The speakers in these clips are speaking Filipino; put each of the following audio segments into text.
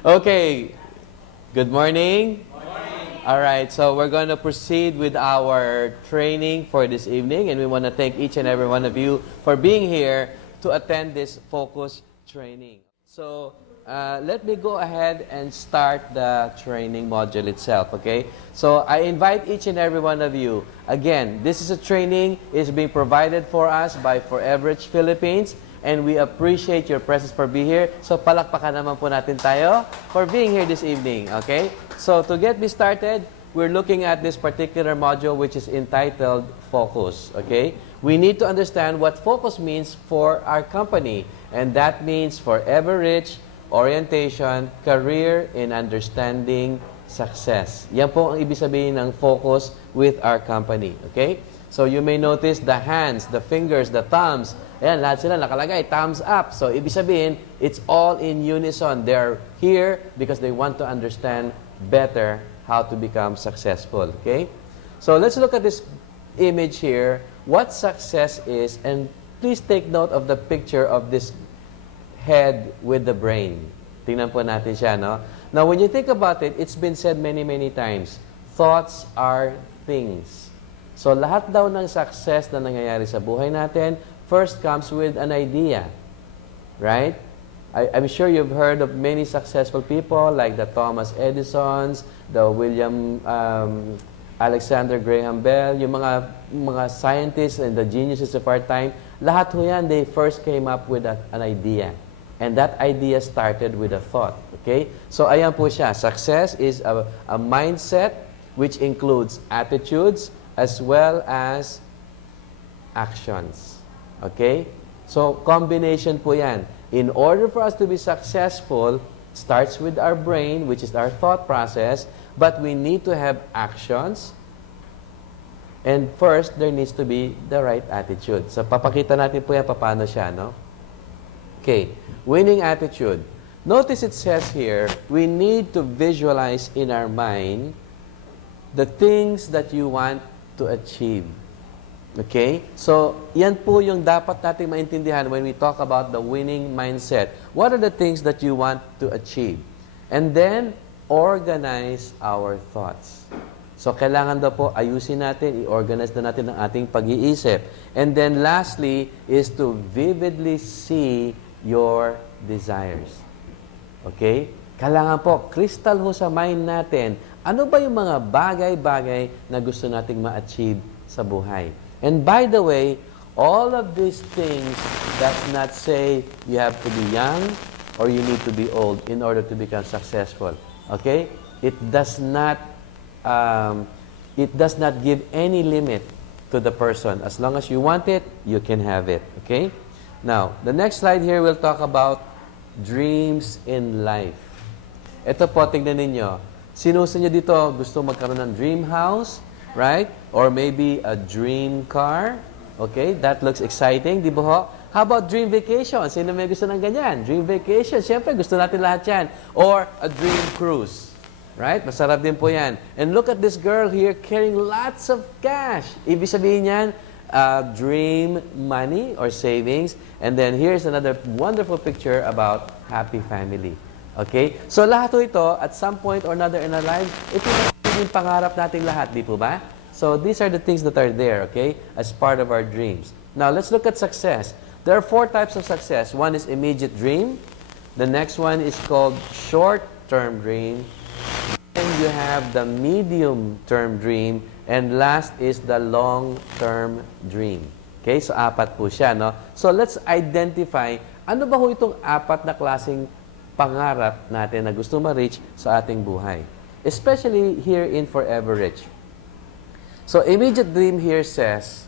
Okay, good morning. All right, so we're going to proceed with our training for this evening, and we want to thank each and every one of you for being here to attend this focus training. So let me go ahead and start the training module itself, okay? So I invite each and every one of you. Again, this is a training is being provided for us by Foreverage Philippines, and we appreciate your presence for being here. So palakpakan naman po natin tayo for being here this evening, okay? So to get me started, we're looking at this particular module which is entitled Focus, okay? We need to understand what focus means for our company, and that means Forever Rich, orientation, career in understanding success. Yan po ang ibig sabihin ng focus with our company, okay? So you may notice the hands, the fingers, the thumbs. Ayan, lahat sila nakalagay, thumbs up. So ibig sabihin, it's all in unison. They're here because they want to understand better how to become successful, okay? So let's look at this image here, what success is, and please take note of the picture of this head with the brain. Tingnan po natin siya, no? Now, when you think about it, it's been said many, many times, thoughts are things. So, lahat daw ng success na nangyayari sa buhay natin, first comes with an idea. Right? I'm sure you've heard of many successful people like the Thomas Edisons, the William Alexander Graham Bell, yung mga scientists and the geniuses of our time. Lahat ho yan, they first came up with an idea. And that idea started with a thought. Okay? So, ayan po siya. Success is a mindset which includes attitudes as well as actions. Okay? So, combination po yan. In order for us to be successful, starts with our brain, which is our thought process, but we need to have actions. And first, there needs to be the right attitude. So, papakita natin po yan paano siya, no? Okay. Winning attitude. Notice it says here, we need to visualize in our mind the things that you want to achieve. Okay? So, yan po yung dapat nating maintindihan when we talk about the winning mindset. What are the things that you want to achieve? And then, organize our thoughts. So, kailangan daw po ayusin natin, i-organize na natin ang ating pag-iisip. And then, lastly, is to vividly see your desires. Okay? Kailangan po, crystal ho sa mind natin, ano ba yung mga bagay-bagay na gusto nating ma-achieve sa buhay? And by the way, all of these things does not say you have to be young or you need to be old in order to become successful. Okay? It does not give any limit to the person. As long as you want it, you can have it. Okay? Now, the next slide here will talk about dreams in life. Ito po, tingnan ninyo. Sino sa inyo dito gusto magkaroon ng dream house? Right? Or maybe a dream car? Okay? That looks exciting, di ba ho? How about dream vacation? Sino may gusto ng ganyan? Dream vacation. Siyempre, gusto natin lahat yan. Or a dream cruise. Right? Masarap din po yan. And look at this girl here carrying lots of cash. Ibig sabihin yan, dream money or savings. And then here's another wonderful picture about happy family. Okay? So lahat ito, at some point or another in our lives, ito yung pangarap nating lahat, di po ba? So these are the things that are there, okay, as part of our dreams. Now let's look at success. There are 4 types of success. One is immediate dream. The next one is called short-term dream. And you have the medium-term dream. And last is the long-term dream. Okay, so 4 po siya, no? So let's identify, ano ba ho itong 4 na klaseng pangarap natin na gusto ma-reach sa ating buhay? Especially here in Forever Rich. So immediate dream here says,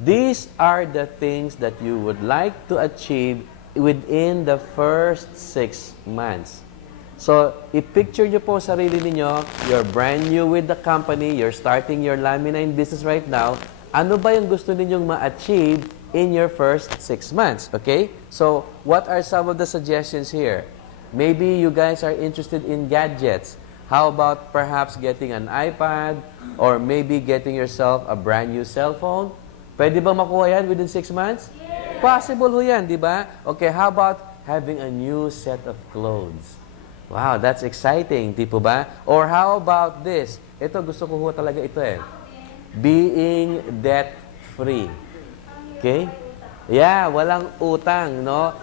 these are the things that you would like to achieve within the first 6 months. So, i-picture nyo po sarili ninyo, you're brand new with the company, you're starting your laminine business right now, ano ba yung gusto ninyong ma-achieve in your first 6 months? Okay? So, what are some of the suggestions here? Maybe you guys are interested in gadgets. How about perhaps getting an iPad or maybe getting yourself a brand new cell phone? Pwede ba makuha yan within 6 months? Possible ho yan, di ba? Okay, how about having a new set of clothes? Wow, that's exciting, di po ba? Or how about this? Ito, gusto ko ho talaga ito eh. Being debt-free. Okay? Yeah, walang utang, no?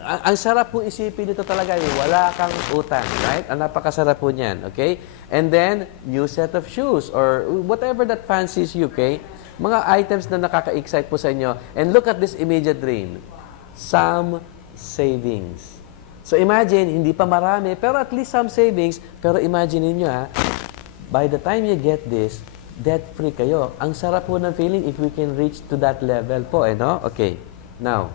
Ang sarap po isipin dito talaga, wala kang utang, right? Ang napakasarap po niyan, okay? And then, new set of shoes or whatever that fancies you, okay? Mga items na nakaka-excite po sa inyo. And look at this immediate dream. Some savings. So imagine, hindi pa marami, pero at least some savings. Pero imagine niyo by the time you get this, debt-free kayo. Ang sarap po ng feeling if we can reach to that level po, no? Okay. Now,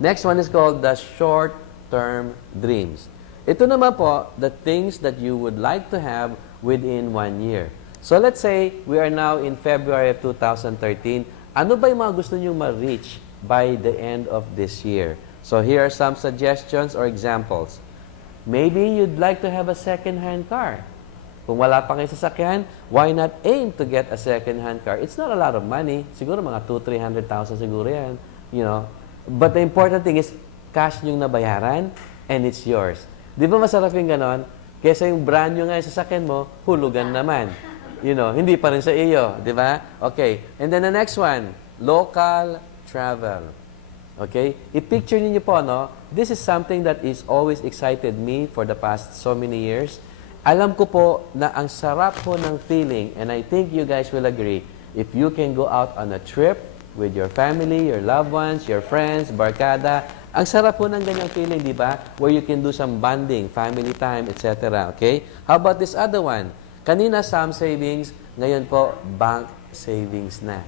next one is called the short-term dreams. Ito naman po, the things that you would like to have within 1 year. So let's say, we are now in February of 2013. Ano ba yung mga gusto nyo ma-reach by the end of this year? So here are some suggestions or examples. Maybe you'd like to have a second-hand car. Kung wala pa kayo sasakyan, why not aim to get a second-hand car? It's not a lot of money. Siguro mga 200,000-300,000 siguro yan. You know? But the important thing is, cash yung nabayaran and it's yours. Di ba masarap yung ganon? Kesa yung brand new nga yung sasakyan mo, hulugan naman. You know, hindi pa rin sa iyo. Di ba? Okay. And then the next one, local travel. Okay? I-picture niyo po, no? This is something that is always excited me for the past so many years. Alam ko po na ang sarap po ng feeling, and I think you guys will agree, if you can go out on a trip with your family, your loved ones, your friends, barkada, ang sarap po ng ganyang feeling, di ba? Where you can do some bonding, family time, etc. Okay? How about this other one? Kanina, some savings, ngayon po, bank savings na.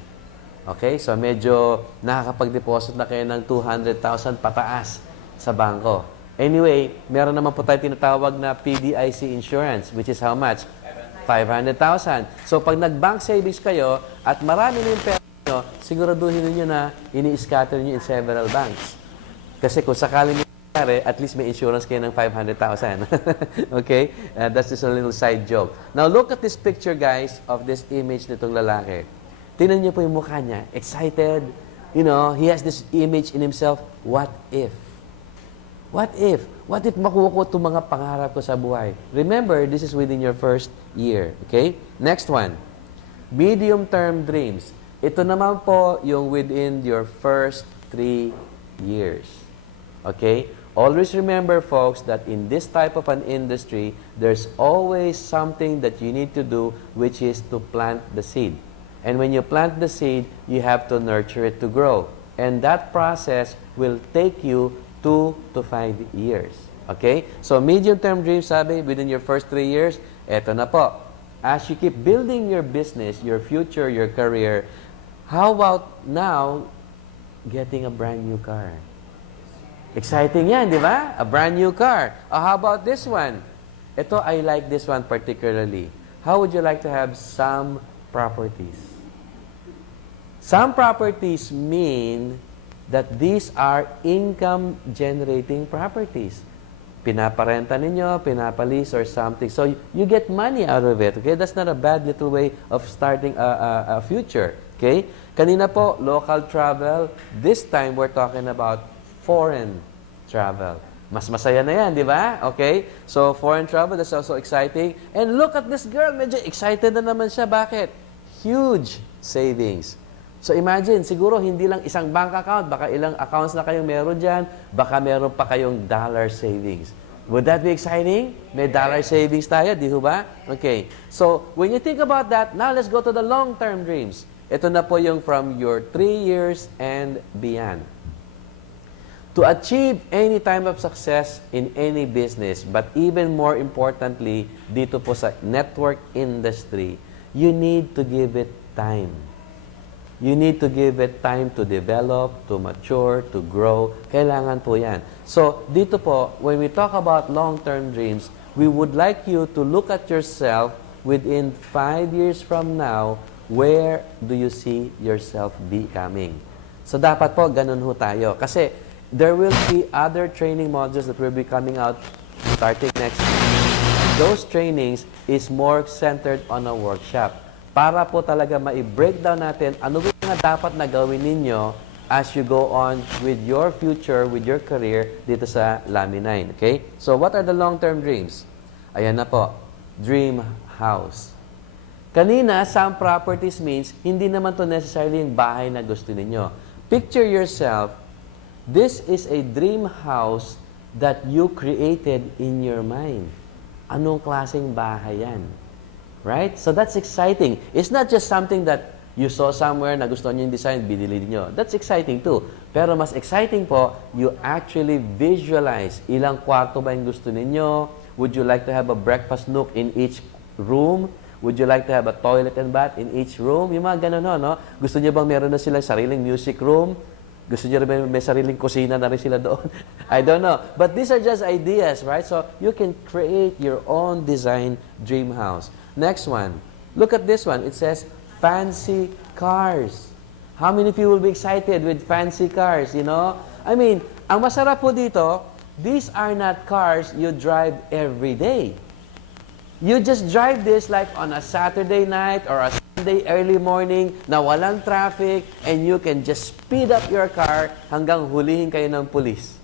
Okay? So, medyo nakakapag-deposit na kayo ng 200,000 pataas sa bangko. Anyway, meron naman po tayo tinatawag na PDIC insurance, which is how much? 500,000. So, pag nag-bank savings kayo at marami na yung pera nyo, siguraduhin niyo na ini-scatter niyo in several banks. Kasi kung sakaling nangyari, at least may insurance kayo ng 500,000. Okay? That's just a little side joke. Now, look at this picture, guys, of this image nitong lalaki. Tingnan niyo po yung mukha niya. Excited. You know, he has this image in himself. What if? What if? What if makuha ko itong mga pangarap ko sa buhay? Remember, this is within your first year. Okay? Next one. Medium-term dreams. Ito naman po yung within your first 3 years. Okay? Always remember, folks, that in this type of an industry, there's always something that you need to do, which is to plant the seed. And when you plant the seed, you have to nurture it to grow. And that process will take you 2 to 5 years. Okay? So, medium-term dreams, sabi, within your first 3 years, eto na po. As you keep building your business, your future, your career, how about now, getting a brand new car? Exciting yan, di ba? A brand new car. How about this one? Ito, I like this one particularly. How would you like to have some properties? Some properties mean that these are income-generating properties. Pinaparenta ninyo, pinapalis or something. So, you get money out of it. Okay? That's not a bad little way of starting a future. Okay? Kanina po, local travel. This time, we're talking about foreign travel. Mas masaya na yan, di ba? Okay? So, foreign travel, that's also exciting. And look at this girl. Medyo excited na naman siya. Bakit? Huge savings. So imagine, siguro hindi lang isang bank account, baka ilang accounts na kayong meron dyan, baka meron pa kayong dollar savings. Would that be exciting? May dollar savings tayo, di ba? Okay. So, when you think about that, now let's go to the long-term dreams. Ito na po yung from your 3 years and beyond. To achieve any time of success in any business, but even more importantly, dito po sa network industry, you need to give it time. You need to give it time to develop, to mature, to grow. Kailangan po yan. So, dito po, when we talk about long-term dreams, we would like you to look at yourself within 5 years from now, where do you see yourself becoming? So, dapat po, ganun ho tayo. Kasi, there will be other training modules that will be coming out starting next week. Those trainings is more centered on a workshop. Para po talaga ma-breakdown natin ano yung mga dapat na gawin ninyo as you go on with your future, with your career dito sa Lami 9. Okay? So, what are the long-term dreams? Ayan na po. Dream house. Kanina, some properties means hindi naman to necessarily yung bahay na gusto ninyo. Picture yourself, this is a dream house that you created in your mind. Anong klaseng bahay yan? Right? So that's exciting. It's not just something that you saw somewhere na gusto niyo yung design, binili niyo. That's exciting too. Pero mas exciting po, you actually visualize ilang kwarto ba yung gusto ninyo. Would you like to have a breakfast nook in each room? Would you like to have a toilet and bath in each room? Yung mga ganun, no? Gusto niyo bang meron na silang sariling music room? Gusto niyo rin may sariling kusina na rin sila doon? I don't know. But these are just ideas, right? So you can create your own design dream house. Next one. Look at this one. It says, fancy cars. How many of you will be excited with fancy cars, you know? I mean, ang masarap po dito, these are not cars you drive every day. You just drive this like on a Saturday night or a Sunday early morning na walang traffic and you can just speed up your car hanggang hulihin kayo ng pulis.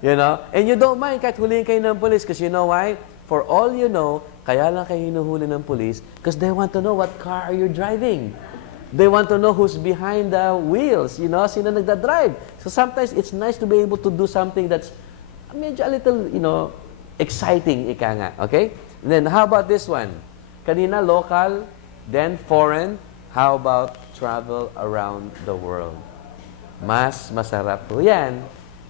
You know? And you don't mind kahit hulihin kayo ng pulis because you know why? For all you know, kaya lang kayo hinuhuli ng police because they want to know what car are you driving. They want to know who's behind the wheels, you know, sino nagdadrive. So sometimes it's nice to be able to do something that's medyo a little, you know, exciting, ika nga. Okay? And then how about this one? Kanina local, then foreign. How about travel around the world? Mas masarap po yan.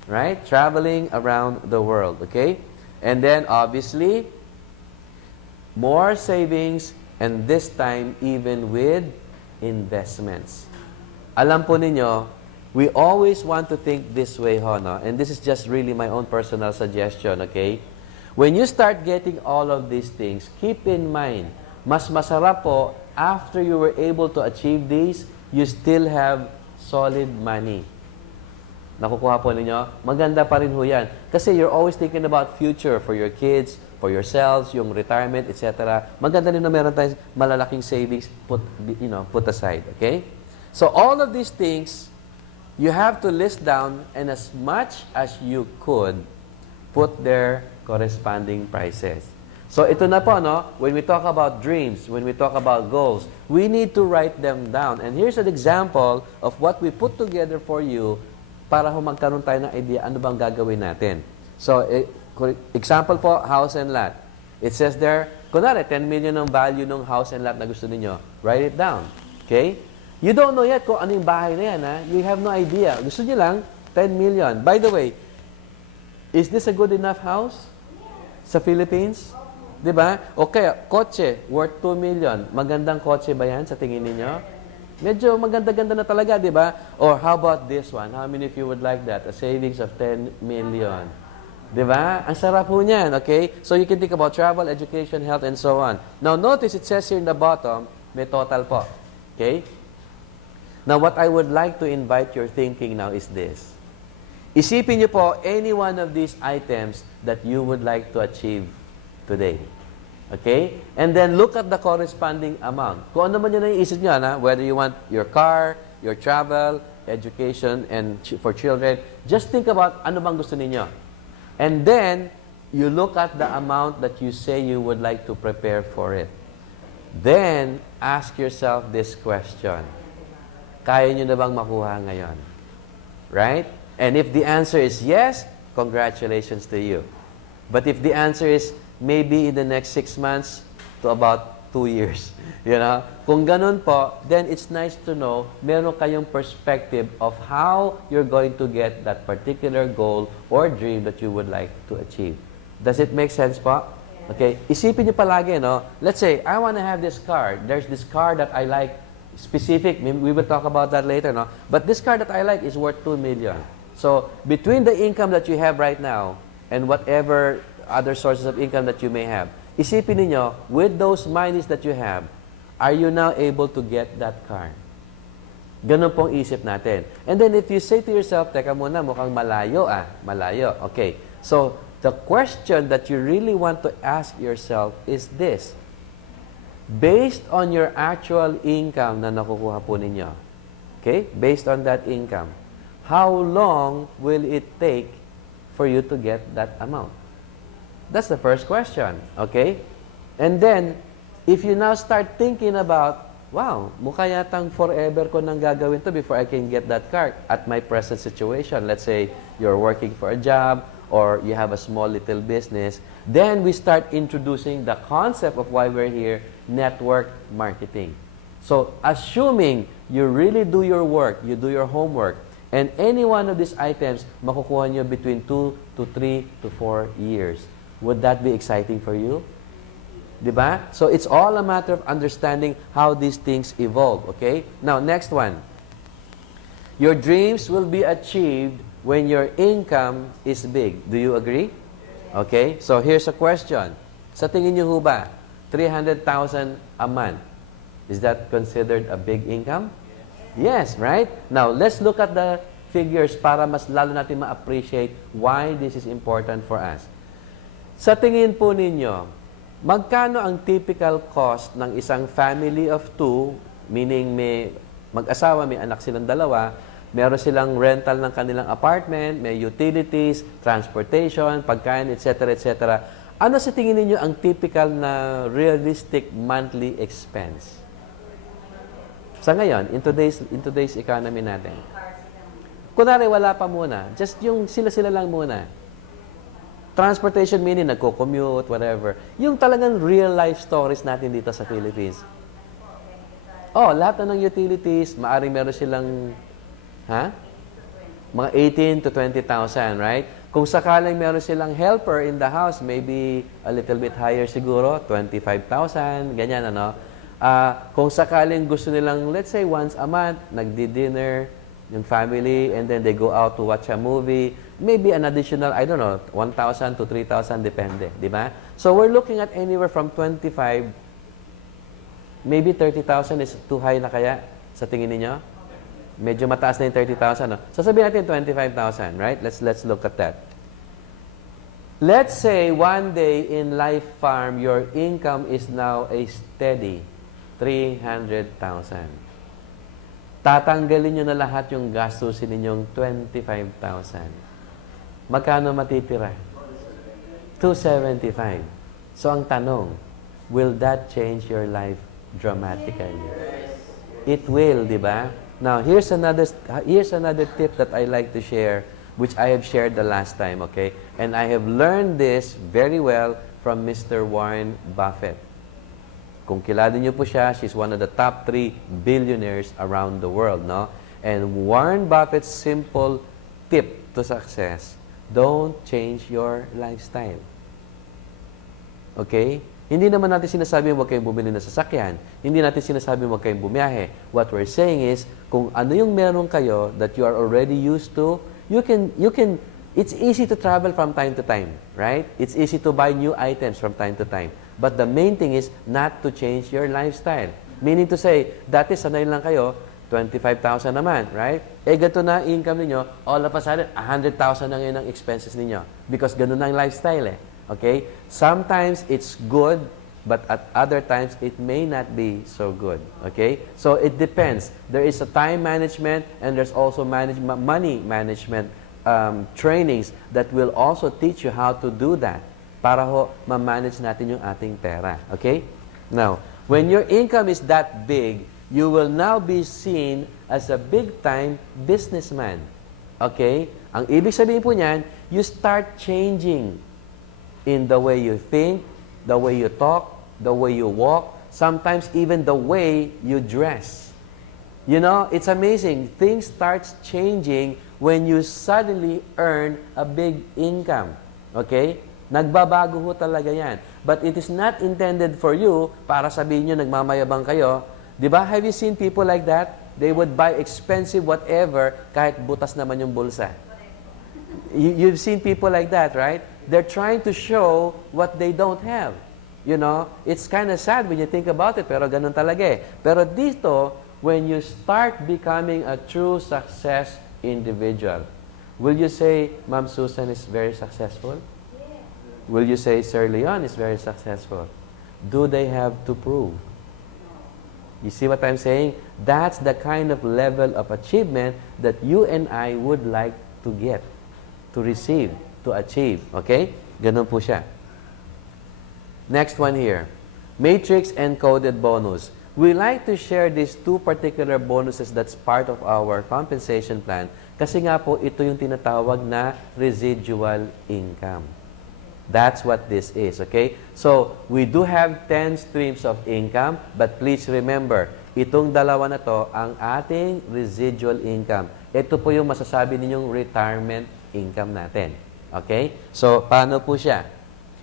Right? Traveling around the world. Okay? And then obviously, more savings, and this time even with investments. Alam po ninyo, we always want to think this way, no? And this is just really my own personal suggestion, okay? When you start getting all of these things, keep in mind, mas masarap po, after you were able to achieve these, you still have solid money. Nakukuha po ninyo? Maganda pa rin ho yan. Kasi you're always thinking about future for your kids, for yourselves, yung retirement, etc. Maganda rin na meron tayong malalaking savings put aside. Okay? So all of these things, you have to list down and as much as you could, put their corresponding prices. So ito na po, no? When we talk about dreams, when we talk about goals, we need to write them down. And here's an example of what we put together for you para magkaroon tayo ng idea ano bang gagawin natin. So, example po, house and lot. It says there, kunwari, 10 million ang value ng house and lot na gusto ninyo. Write it down. Okay? You don't know yet kung ano yung bahay na yan, ha? You have no idea. Gusto niyo lang, 10 million. By the way, is this a good enough house sa Philippines? Diba? Okay, kotse, worth 2 million. Magandang kotse ba yan sa tingin ninyo? Medyo maganda-ganda na talaga, di ba? Or how about this one? How many of you would like that? A savings of 10 million. Di ba? Ang sarap po niyan, okay? So you can think about travel, education, health, and so on. Now notice it says here in the bottom, may total po. Okay? Now what I would like to invite your thinking now is this. Isipin niyo po any one of these items that you would like to achieve today. Okay? And then look at the corresponding amount. Kung ano man yun ang iisip nyo, whether you want your car, your travel, education, and for children, just think about ano bang gusto ninyo. And then, you look at the amount that you say you would like to prepare for it. Then, ask yourself this question. Kaya nyo na bang makuha ngayon? Right? And if the answer is yes, congratulations to you. But if the answer is maybe in the next 6 months to about 2 years. You know? Kung ganun po, then it's nice to know meron kayong perspective of how you're going to get that particular goal or dream that you would like to achieve. Does it make sense po? Okay? Isipin niyo palagi, no? Let's say, I want to have this car. There's this car that I like, specific. We will talk about that later, no? But this car that I like is worth 2 million. So, between the income that you have right now and whatever other sources of income that you may have. Isipin niyo, with those monies that you have, are you now able to get that car? Ganun pong isip natin. And then if you say to yourself, teka muna, mukhang malayo malayo. Okay. So, the question that you really want to ask yourself is this. Based on your actual income na nakukuha po ninyo, okay? Based on that income, how long will it take for you to get that amount? That's the first question, okay? And then, if you now start thinking about, wow, mukha yatang forever ko nang gagawin to before I can get that car at my present situation. Let's say you're working for a job or you have a small little business. Then we start introducing the concept of why we're here, network marketing. So, assuming you really do your work, you do your homework, and any one of these items, makukuha nyo between 2 to 3 to 4 years. Would that be exciting for you? Diba? So, it's all a matter of understanding how these things evolve, okay? Now, next one. Your dreams will be achieved when your income is big. Do you agree? Okay? So, here's a question. Sa tingin nyo ho ba, 300,000 a month, is that considered a big income? Yes, right? Now, let's look at the figures para mas lalo natin ma-appreciate why this is important for us. Sa tingin po ninyo, magkano ang typical cost ng isang family of two, meaning may mag-asawa, may anak silang dalawa, meron silang rental ng kanilang apartment, may utilities, transportation, pagkain, etc., etc. Ano sa tingin ninyo ang typical na realistic monthly expense? Sa ngayon, in today's economy natin. Kunwari, wala pa muna. Just yung sila-sila lang muna. Transportation meaning nagko-commute, whatever. Yung talagang real life stories natin dito sa Philippines. Oh, lahat na ng utilities, maaring meron silang, mga 18 to 20,000, right? Kung sakaling meron silang helper in the house, maybe a little bit higher siguro, 25,000, ganyan ano. Kung sakaling gusto nilang, let's say once a month, nagdi-dinner, yung family, and then they go out to watch a movie, maybe an additional, I don't know, 1,000 to 3,000, depende, di ba? So we're looking at anywhere from 25, maybe 30,000 is too high na kaya sa tingin niyo? Medyo mataas na yung 30,000, no? So sabihin natin 25,000, right? Let's look at that. Let's say one day in Life Farm, your income is now a steady 300,000. Tatanggalin nyo na lahat yung gastusin ninyong 25,000. Magkano matitira? 275. So ang tanong, will that change your life dramatically? It will, di ba? Now, here's another tip that I like to share, which I have shared the last time, okay? And I have learned this very well from Mr. Warren Buffett. Kung kilala niyo po siya, she's one of the top 3 billionaires around the world, no? And Warren Buffett's simple tip to success, don't change your lifestyle. Okay? Hindi naman natin sinasabi huwag kayong bumili ng sasakyan. Hindi natin sinasabi huwag kayong bumiyahe. What we're saying is, kung ano yung meron kayo that you are already used to, it's easy to travel from time to time, right? It's easy to buy new items from time to time. But the main thing is not to change your lifestyle. Meaning to say, dati sanay lang kayo, 25,000 naman, right? Eh, ganito na income ninyo, all of a sudden, 100,000 na ngayon ang expenses ninyo. Because ganun na ang lifestyle eh. Okay? Sometimes it's good, but at other times, it may not be so good. Okay? So, it depends. There is a time management and there's also money management trainings that will also teach you how to do that para ho ma-manage natin yung ating pera. Okay? Now, when your income is that big, you will now be seen as a big-time businessman. Okay? Ang ibig sabihin po niyan, you start changing in the way you think, the way you talk, the way you walk, sometimes even the way you dress. You know, it's amazing. Things starts changing when you suddenly earn a big income. Okay? Nagbabago ho talaga yan. But it is not intended for you para sabihin nyo nagmamayabang kayo. Diba? Have you seen people like that? They would buy expensive whatever kahit butas naman yung bulsa. You've seen people like that, right? They're trying to show what they don't have. You know, it's kind of sad when you think about it, pero ganun talaga eh. Pero dito, when you start becoming a true success individual, will you say, Ma'am Susan is very successful? Will you say, Sir Leon is very successful? Do they have to prove? You see what I'm saying? That's the kind of level of achievement that you and I would like to get, to receive, to achieve. Okay? Ganun po siya. Next one here. Matrix encoded bonus. We like to share these two particular bonuses that's part of our compensation plan kasi nga po ito yung tinatawag na residual income. That's what this is, okay? So, we do have 10 streams of income, but please remember, itong dalawa na to ang ating residual income. Ito po yung masasabi ninyong retirement income natin. Okay? So, paano po siya?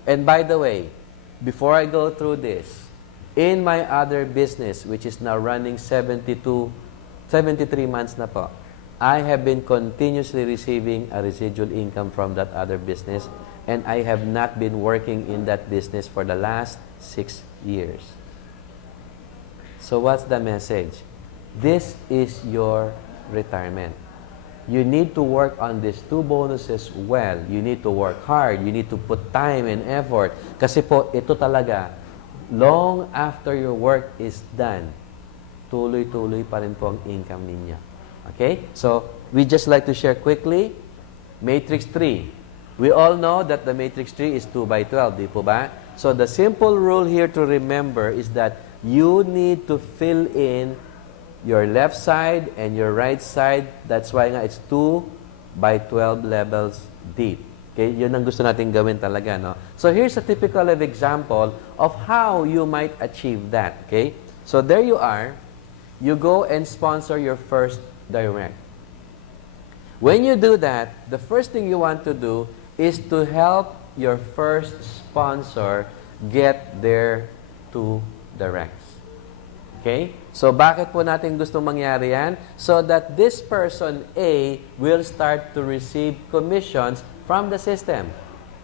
And by the way, before I go through this, in my other business, which is now running 73 months na po, I have been continuously receiving a residual income from that other business, and I have not been working in that business for the last 6 years. So what's the message? This is your retirement. You need to work on these two bonuses well. You need to work hard. You need to put time and effort. Kasi po, ito talaga, long after your work is done, tuloy-tuloy pa rin po ang income ninyo. Okay? So, we just like to share quickly, Matrix 3. We all know that the Matrix 3 is 2 by 12, di po ba? So, the simple rule here to remember is that you need to fill in your left side and your right side. That's why nga it's 2 by 12 levels deep. Okay? Yun ang gusto natin gawin talaga, no? So, here's a typical example of how you might achieve that. Okay? So, there you are. You go and sponsor your first direct. When you do that, the first thing you want to do is to help your first sponsor get their 2 directs. Okay? So, bakit po natin gusto mangyari yan? So that this person A will start to receive commissions from the system.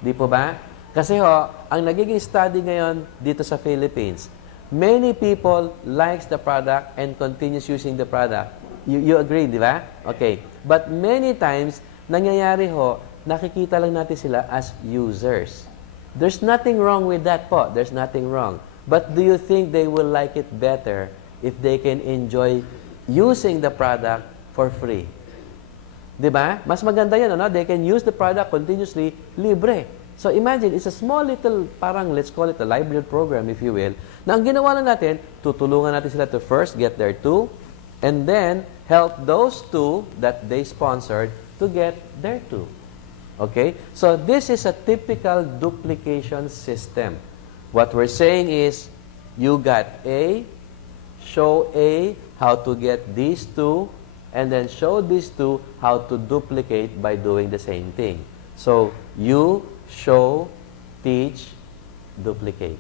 Di po ba? Kasi ho, ang nagiging study ngayon dito sa Philippines, many people likes the product and continues using the product. You agree, di ba? Okay. But many times, nangyayari ho, nakikita lang natin sila as users. There's nothing wrong with that po. There's nothing wrong. But do you think they will like it better if they can enjoy using the product for free? Di ba? Mas maganda yan, ano? They can use the product continuously, libre. So imagine, it's a small little, parang let's call it a library program, if you will, na ang ginawa lang natin, tutulungan natin sila to first get their 2, and then help those 2 that they sponsored to get their 2. Okay? So this is a typical duplication system. What we're saying is, you got A, show A how to get these 2, and then show these 2 how to duplicate by doing the same thing. So, you, show, teach, duplicate.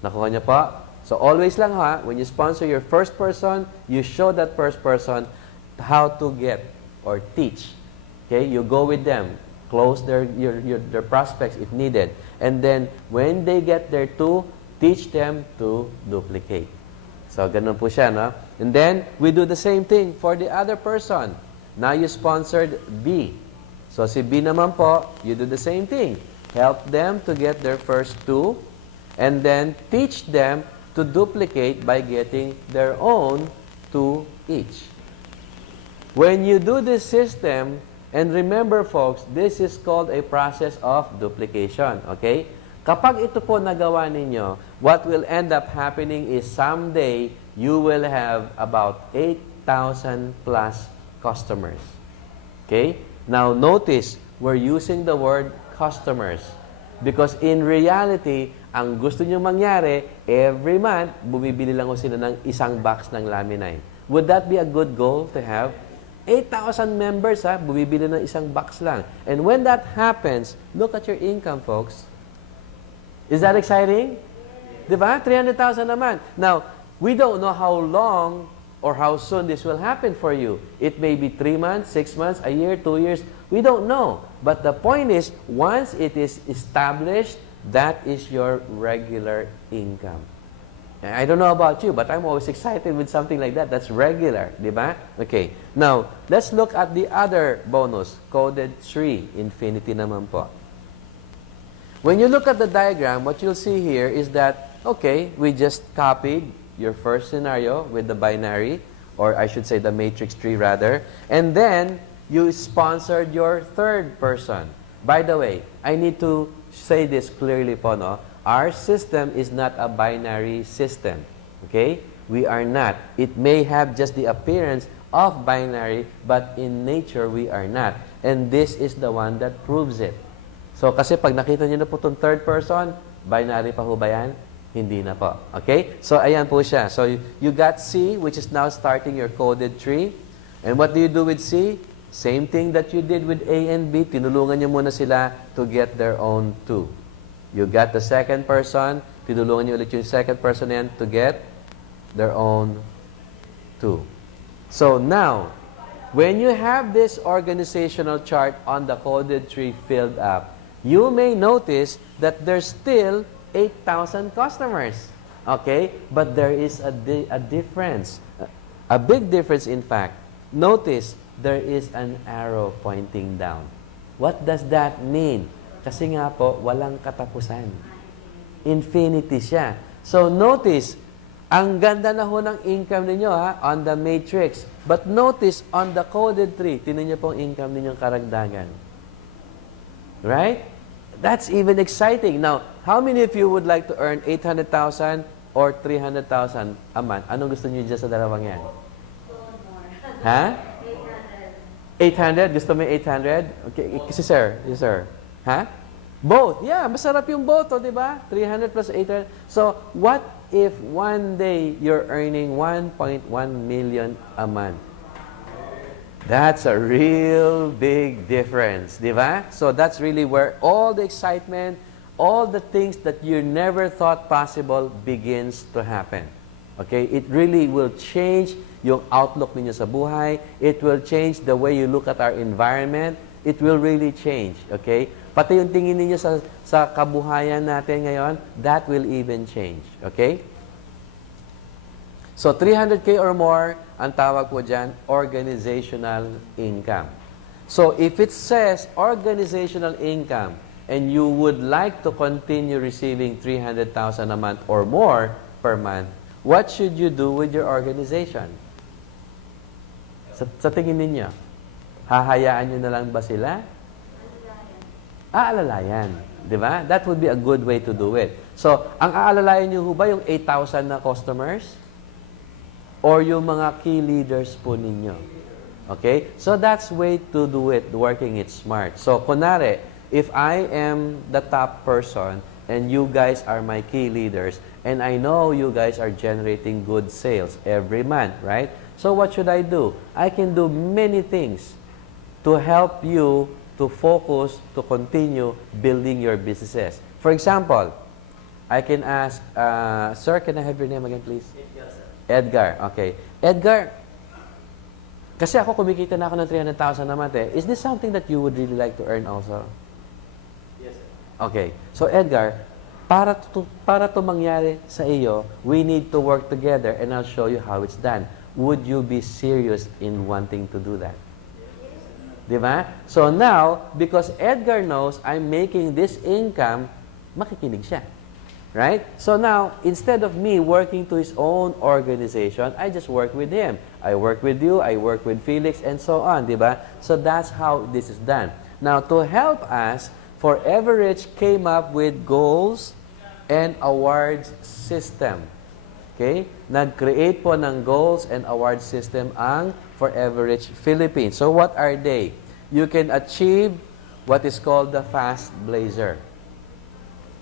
Nakuha niyo po? So, always lang ha, when you sponsor your first person, you show that first person how to get or teach. Okay? You go with them. Close their prospects if needed. And then, when they get their 2, teach them to duplicate. So, ganun po siya, no? And then, we do the same thing for the other person. Now, you sponsored B. So, si B naman po, you do the same thing. Help them to get their first 2, and then teach them to duplicate by getting their own 2 each. When you do this system, and remember folks, this is called a process of duplication, okay? Kapag ito po nagawa ninyo, what will end up happening is someday, you will have about 8,000 plus customers. Okay? Now notice, we're using the word customers. Because in reality, ang gusto nyo mangyari, every month, bumibili lang ko sila ng isang box ng laminine. Would that be a good goal to have? 8,000 members, ha? Bumibili ng isang box lang. And when that happens, look at your income, folks. Is that exciting? Diba? 300,000 naman. Now, we don't know how long or how soon this will happen for you. It may be 3 months, 6 months, a year, 2 years. We don't know. But the point is, once it is established, that is your regular income. And I don't know about you, but I'm always excited with something like that. That's regular, di ba? Okay. Now, let's look at the other bonus, coded 3, infinity naman po. When you look at the diagram, what you'll see here is that, okay, we just copied your first scenario with the binary, or I should say the matrix tree rather, and then you sponsored your third person. By the way, I need to say this clearly po, no? Our system is not a binary system. Okay? We are not. It may have just the appearance of binary, but in nature, we are not. And this is the one that proves it. So, kasi pag nakita niyo na po itong third person, binary pa ho ba yan? Hindi na po. Okay? So, ayan po siya. So, you got C, which is now starting your coded tree. And what do you do with C? Same thing that you did with A and B. Tinulungan niyo muna sila to get their own 2. You got the second person. Tinulungan niyo ulit yung second person yan to get their own 2. So, now, when you have this organizational chart on the coded tree filled up, you may notice that there's still 8,000 customers. Okay? But there is a difference. A big difference, in fact. Notice, there is an arrow pointing down. What does that mean? Kasi nga po, walang katapusan. Infinity siya. So, notice, ang ganda na ho ng income ninyo on the matrix. But notice, on the coded tree, tinan niyo po ang income ninyong karagdagan. Right? That's even exciting. Now, how many of you would like to earn 800,000 or 300,000 a month? Anong gusto niyo dyan sa dalawang yan? Ha? 800. Gusto mo 800? Okay. Kasi sir. Yes, sir. Ha? Both. Yeah, masarap yung both, di ba? 300 plus 800. So, what if one day you're earning 1.1 million a month? That's a real big difference, di ba? So that's really where all the excitement, all the things that you never thought possible begins to happen. Okay? It really will change yung outlook ninyo sa buhay. It will change the way you look at our environment. It will really change. Okay? Pati yung tingin ninyo sa kabuhayan natin ngayon, that will even change. Okay? So, 300K or more, ang tawag po dyan, organizational income. So, if it says organizational income, and you would like to continue receiving 300,000 a month or more per month, what should you do with your organization? Sa tingin ninyo, hahayaan nyo na lang ba sila? Aalalayan. Di ba? That would be a good way to do it. So, ang aalalayan nyo ba yung 8,000 na customers? Or yung mga key leaders po ninyo. Okay? So that's way to do it, working it smart. So, kunwari, if I am the top person and you guys are my key leaders and I know you guys are generating good sales every month, right? So what should I do? I can do many things to help you to focus, to continue building your businesses. For example, I can ask, sir, can I have your name again, please? Edgar, okay. Edgar, kasi ako kumikita na ako ng 300,000 a month eh. Is this something that you would really like to earn also? Yes, sir. Okay. So Edgar, para to mangyari sa iyo, we need to work together and I'll show you how it's done. Would you be serious in wanting to do that? Yes. Di ba? So now, because Edgar knows I'm making this income, makikinig siya. Right? So now, instead of me working to his own organization, I just work with him. I work with you, I work with Felix, and so on, di ba? So that's how this is done. Now, to help us, Forever Rich came up with goals and awards system. Okay? Nag-create po ng goals and awards system ang Forever Rich Philippines. So what are they? You can achieve what is called the Fast Blazer.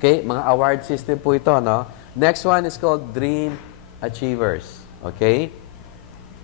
Okay, mga award system po ito, no? Next one is called Dream Achievers. Okay?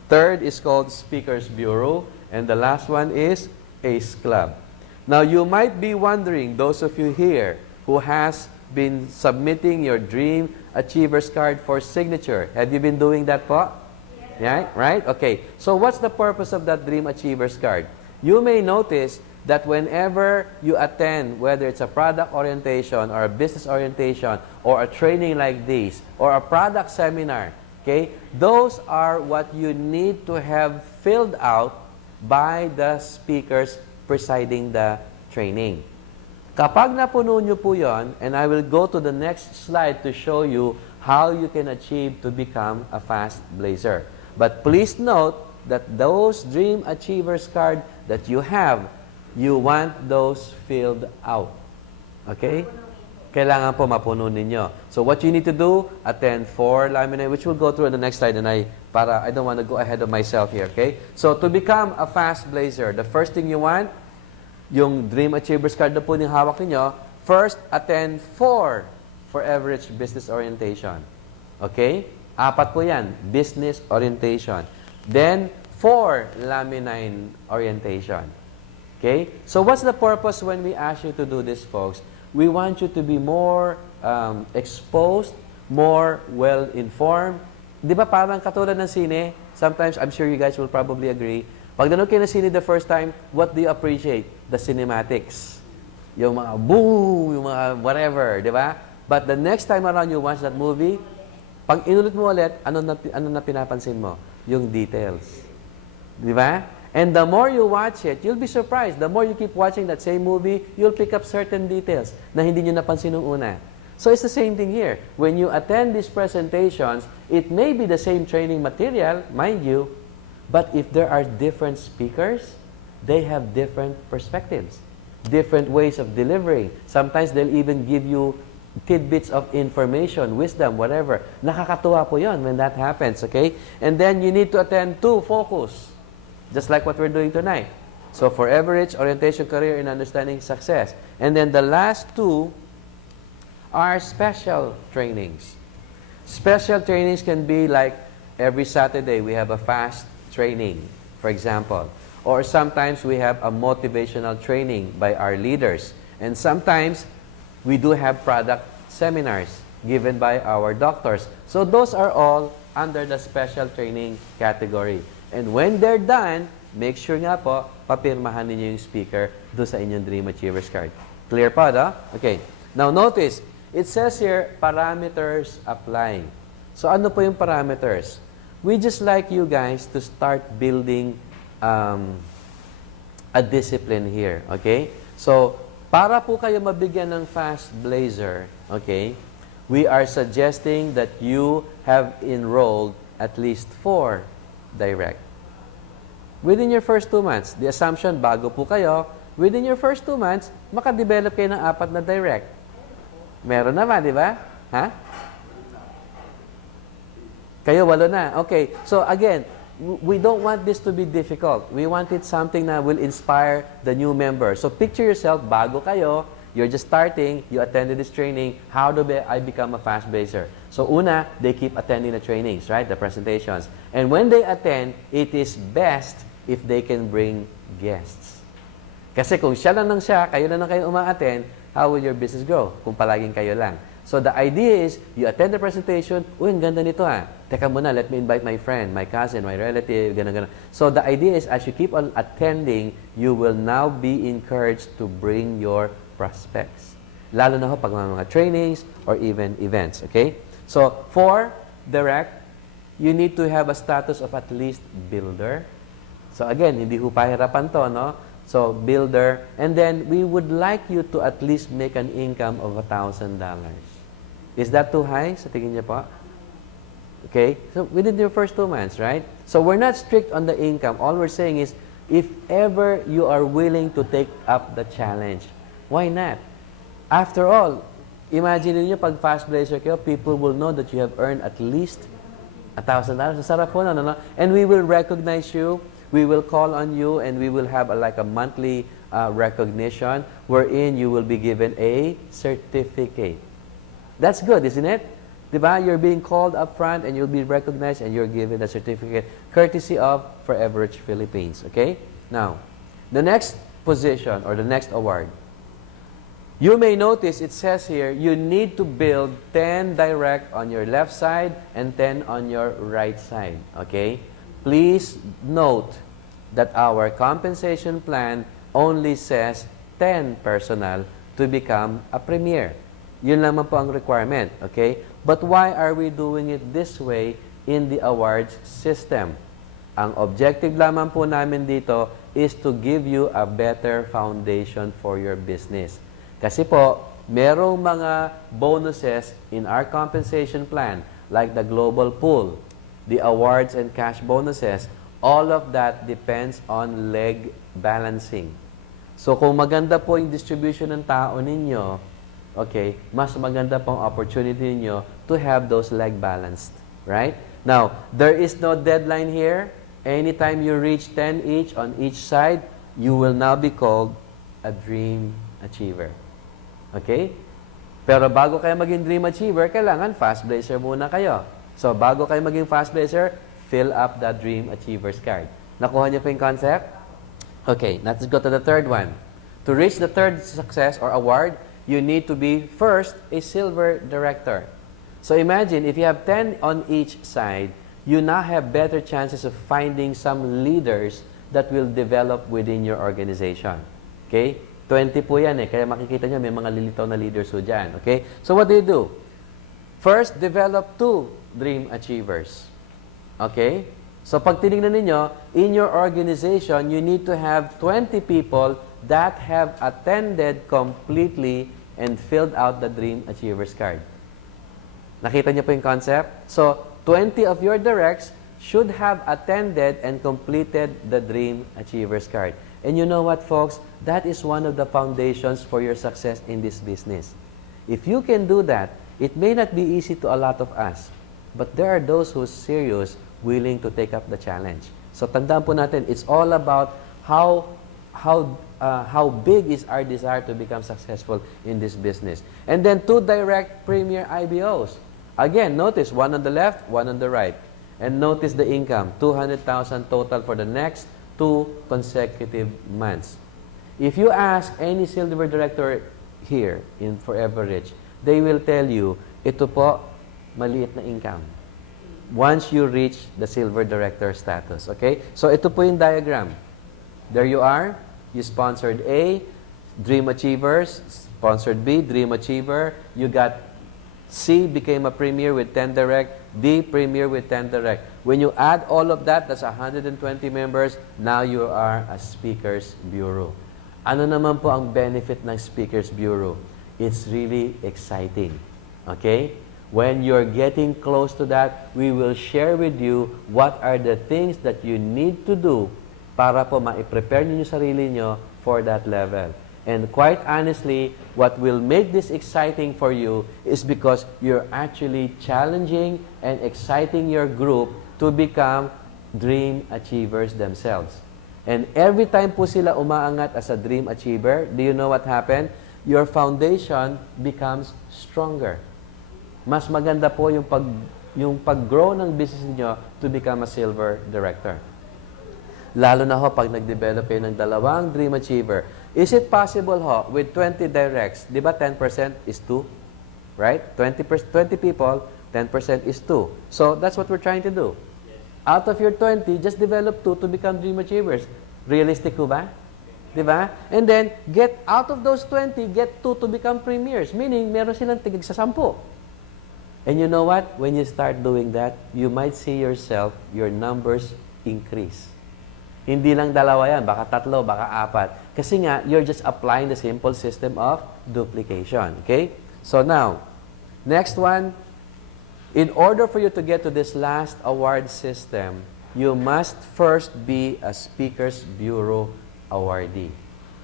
Third is called Speakers Bureau. And the last one is ACE Club. Now, you might be wondering, those of you here who has been submitting your Dream Achievers card for signature. Have you been doing that po? Yes. Yeah, right? Okay. So, what's the purpose of that Dream Achievers card? You may notice that whenever you attend, whether it's a product orientation or a business orientation or a training like this or a product seminar, okay, those are what you need to have filled out by the speakers presiding the training. Kapag napuno nyo po yon, and I will go to the next slide to show you how you can achieve to become a fast blazer. But please note that those Dream Achievers card that you have, you want those filled out. Okay? Kailangan po mapuno ninyo. So what you need to do, attend 4 laminate, which we'll go through in the next slide, and I don't want to go ahead of myself here, okay? So to become a fast blazer, the first thing you want, yung Dream Achievers card na po yung hawak ninyo, first, attend 4 for average business orientation. Okay? 4 po yan, business orientation. Then, 4 laminate orientation. Okay? So what's the purpose when we ask you to do this, folks? We want you to be more exposed, more well-informed. Di ba parang katulad ng sine? Sometimes, I'm sure you guys will probably agree. Pag nanood kayo ng sine the first time, what do you appreciate? The cinematics. Yung mga boom, yung mga whatever, di ba? But the next time around you watch that movie, pag inulit mo ulit, ano na pinapansin mo? Yung details. Di ba? And the more you watch it, you'll be surprised. The more you keep watching that same movie, you'll pick up certain details na hindi nyo napansin nung una. So it's the same thing here. When you attend these presentations, it may be the same training material, mind you, but if there are different speakers, they have different perspectives, different ways of delivering. Sometimes they'll even give you tidbits of information, wisdom, whatever. Nakakatuwa po yun when that happens, okay? And then you need to attend 2 focus. Just like what we're doing tonight. So for average, orientation, career, and understanding success. And then the last 2 are special trainings. Special trainings can be like every Saturday we have a fast training, for example. Or sometimes we have a motivational training by our leaders. And sometimes we do have product seminars given by our doctors. So those are all under the special training category. And when they're done, make sure nga po, papirmahan ninyo yung speaker doon sa inyong Dream Achievers card. Clear pa, da? Okay. Now notice, it says here, parameters applying. So ano po yung parameters? We just like you guys to start building a discipline here. Okay? So, para po kayo mabigyan ng fast blazer, okay, we are suggesting that you have enrolled at least 4 direct. Within your first 2 months, the assumption, bago po kayo, within your first 2 months, makadevelop kayo ng 4 na direct. Meron naman, di ba? Ha? Kayo, 8 na. Okay. So again, we don't want this to be difficult. We want it something na will inspire the new member. So picture yourself, bago kayo, you're just starting, you attended this training, how do I become a fast blazer? So una, they keep attending the trainings, right? The presentations. And when they attend, it is best if they can bring guests. Kasi kung siya lang siya, kayo lang kayo uma-attend, how will your business grow? Kung palaging kayo lang. So the idea is, you attend the presentation, uy, ang ganda nito ha. Teka muna, let me invite my friend, my cousin, my relative, gano'n. So the idea is, as you keep on attending, you will now be encouraged to bring your prospects. Lalo na ho pag mga trainings or even events, okay? So, for direct, you need to have a status of at least builder. So again, hindi ho pahirapan to, no? So, builder. And then, we would like you to at least make an income of $1,000. Is that too high? Sa tingin niyo po? Okay? So, within your first 2 months, right? So, we're not strict on the income. All we're saying is, if ever you are willing to take up the challenge, why not? After all, imagine niyo pag fast blazer kayo, people will know that you have earned at least $1,000. Sarap po, no? And we will recognize you. We will call on you, and we will have like a monthly recognition wherein you will be given a certificate. That's good, isn't it? Diba? You're being called up front, and you'll be recognized, and you're given a certificate courtesy of For Average Philippines. Okay? Now, the next position or the next award. You may notice it says here, you need to build 10 direct on your left side and 10 on your right side. Okay? Please note that our compensation plan only says 10 personnel to become a premier. Yun naman po ang requirement. Okay? But why are we doing it this way in the awards system? Ang objective lamang po namin dito is to give you a better foundation for your business. Kasi po, merong mga bonuses in our compensation plan, like the global pool, the awards and cash bonuses, all of that depends on leg balancing. So kung maganda po yung distribution ng tao ninyo, okay, mas maganda pong opportunity ninyo to have those leg balanced. Right? Now, there is no deadline here. Anytime you reach 10 each on each side, you will now be called a dream achiever. Okay? Pero bago kayo maging dream achiever, kailangan fast blazer muna kayo. So, bago kayo maging fast blazer, fill up that dream achiever's card. Nakuha niyo po yung concept? Okay, let's go to the third one. To reach the third success or award, you need to be first a silver director. So imagine if you have 10 on each side, you now have better chances of finding some leaders that will develop within your organization. Okay? 20 po yan eh. Kaya makikita nyo, may mga lilitaw na leaders po dyan. Okay? So what do? First, develop 2 dream achievers. Okay? So pag tinignan ninyo, in your organization, you need to have 20 people that have attended completely and filled out the dream achievers card. Nakita niyo po yung concept? So, 20 of your directs should have attended and completed the dream achievers card. And you know what, folks? That is one of the foundations for your success in this business. If you can do that, it may not be easy to a lot of us, but there are those who are serious, willing to take up the challenge. So tandaan po natin, it's all about how big is our desire to become successful in this business. And then 2 direct premier IBOs. Again, notice 1 on the left, 1 on the right. And notice the income, 200,000 total for the next 2 consecutive months. If you ask any silver director here in Forever Rich, they will tell you, ito po, maliit na income. Once you reach the silver director status. Okay? So ito po yung diagram. There you are. You sponsored A, Dream Achievers. Sponsored B, Dream Achiever. You got C, became a premier with 10 direct. D, premier with 10 direct. When you add all of that, that's 120 members. Now you are a Speakers Bureau. Ano naman po ang benefit ng Speakers Bureau? It's really exciting. Okay? When you're getting close to that, we will share with you what are the things that you need to do para po ma-prepare niyo yung sarili niyo for that level. And quite honestly, what will make this exciting for you is because you're actually challenging and exciting your group to become dream achievers themselves. And every time po sila umaangat as a dream achiever, do you know what happened? Your foundation becomes stronger. Mas maganda po yung pag-grow ng business niyo to become a silver director. Lalo na ho pag nag-develop kayo ng 2 dream achiever. Is it possible ho with 20 directs, di ba 10% is 2? Right? 20 people, 10% is 2. So that's what we're trying to do. Out of your 20, just develop 2 to become dream achievers. Realistic ho ba? Di ba? And then, get out of those 20, get 2 to become premiers. Meaning, meron silang tigig sa 10. And you know what? When you start doing that, you might see yourself, your numbers increase. Hindi lang 2 yan, baka 3, baka 4. Kasi nga, you're just applying the simple system of duplication. Okay? So now, next one, in order for you to get to this last award system, you must first be a Speakers Bureau awardee.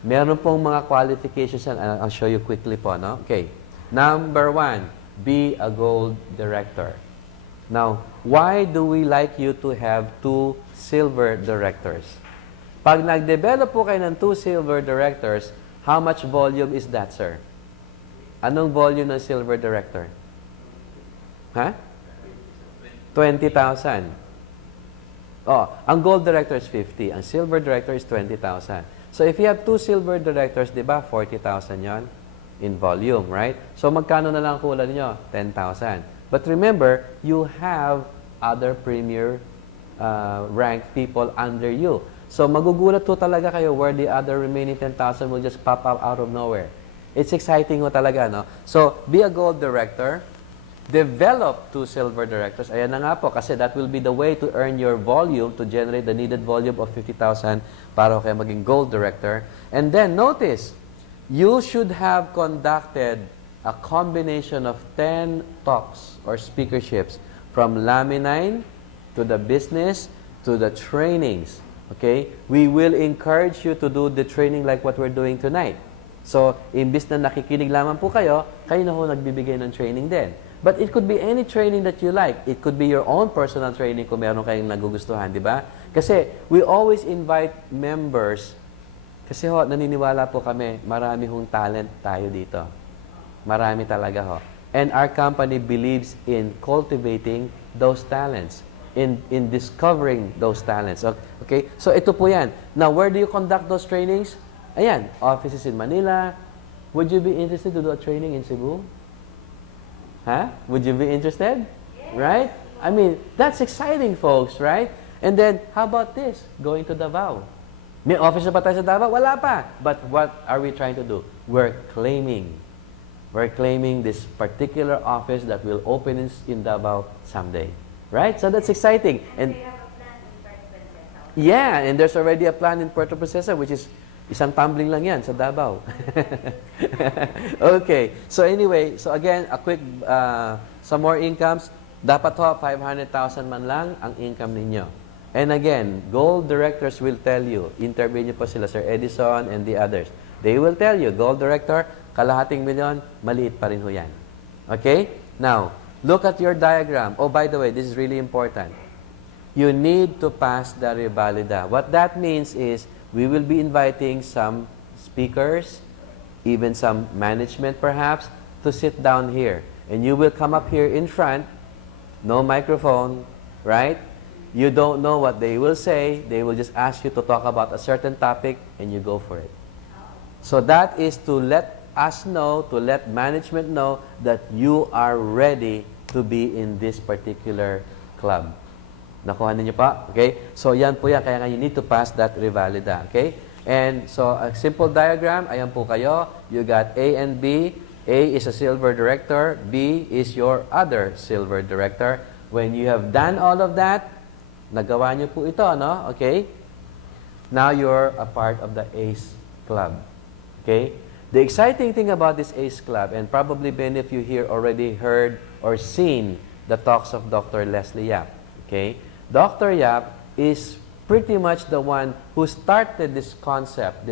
Meron pong mga qualifications yan. I'll show you quickly po, no? Okay. Number 1, be a gold director. Now, why do we like you to have 2 silver directors? Pag nag-develop po kayo ng 2 silver directors, how much volume is that, sir? Anong volume ng silver director? Ha? 20,000. Oh, ang gold director is 50. Ang silver director is 20,000. So if you have 2 silver directors, di ba, 40,000 yon in volume, right? So magkano na lang kulang niyo? 10,000. But remember, you have other premier ranked people under you. So magugulat po talaga kayo where the other remaining 10,000 will just pop up out of nowhere. It's exciting ho talaga, no? So, be a gold director. Develop 2 silver directors. Ayan na nga po, kasi that will be the way to earn your volume, to generate the needed volume of 50,000 para kayo maging gold director. And then, notice, you should have conducted a combination of 10 talks or speakerships from Laminine to the business to the trainings. Okay? We will encourage you to do the training like what we're doing tonight. So, imbis na nakikinig lamang po kayo na ho nagbibigay ng training din. But it could be any training that you like. It could be your own personal training kung meron kayong nagugustuhan, di ba? Kasi we always invite members, kasi ho, naniniwala po kami, marami hong talent tayo dito. Marami talaga ho. And our company believes in cultivating those talents, in discovering those talents. Okay? So ito po yan. Now, where do you conduct those trainings? Ayan, offices in Manila. Would you be interested to do a training in Cebu? Huh? Would you be interested? Yes. Right? I mean, that's exciting, folks, right? And then, how about this? Going to Davao. May office na ba tayo sa Davao? Wala pa. But what are we trying to do? We're claiming this particular office that will open in Davao someday. Right? So that's exciting. And they have a plan in Puerto Princesa. yeah, and there's already a plan in Puerto Princesa, which is isang tumbling lang yan sa Davao. Okay. So anyway, so again, a quick, some more incomes. Dapat ho, 500,000 man lang ang income ninyo. And again, gold directors will tell you, interview niyo po sila, Sir Edison and the others. They will tell you, gold director, kalahating milyon, maliit pa rin ho yan. Okay? Now, look at your diagram. Oh, by the way, this is really important. You need to pass the Revalida. What that means is, we will be inviting some speakers, even some management perhaps, to sit down here. And you will come up here in front, no microphone, right? You don't know what they will say. They will just ask you to talk about a certain topic, and you go for it. So that is to let us know, to let management know that you are ready to be in this particular club. Nakuha niyo pa? Okay? So, yan po yan. Kaya nga, you need to pass that Revalida. Okay? And so, a simple diagram, ayan po kayo. You got A and B. A is a silver director. B is your other silver director. When you have done all of that, nagawa niyo po ito, no? Okay? Now, you're a part of the ACE Club. Okay? The exciting thing about this ACE Club, and probably many of you here already heard or seen the talks of Dr. Leslie Yap. Okay? Dr. Yap is pretty much the one who started this concept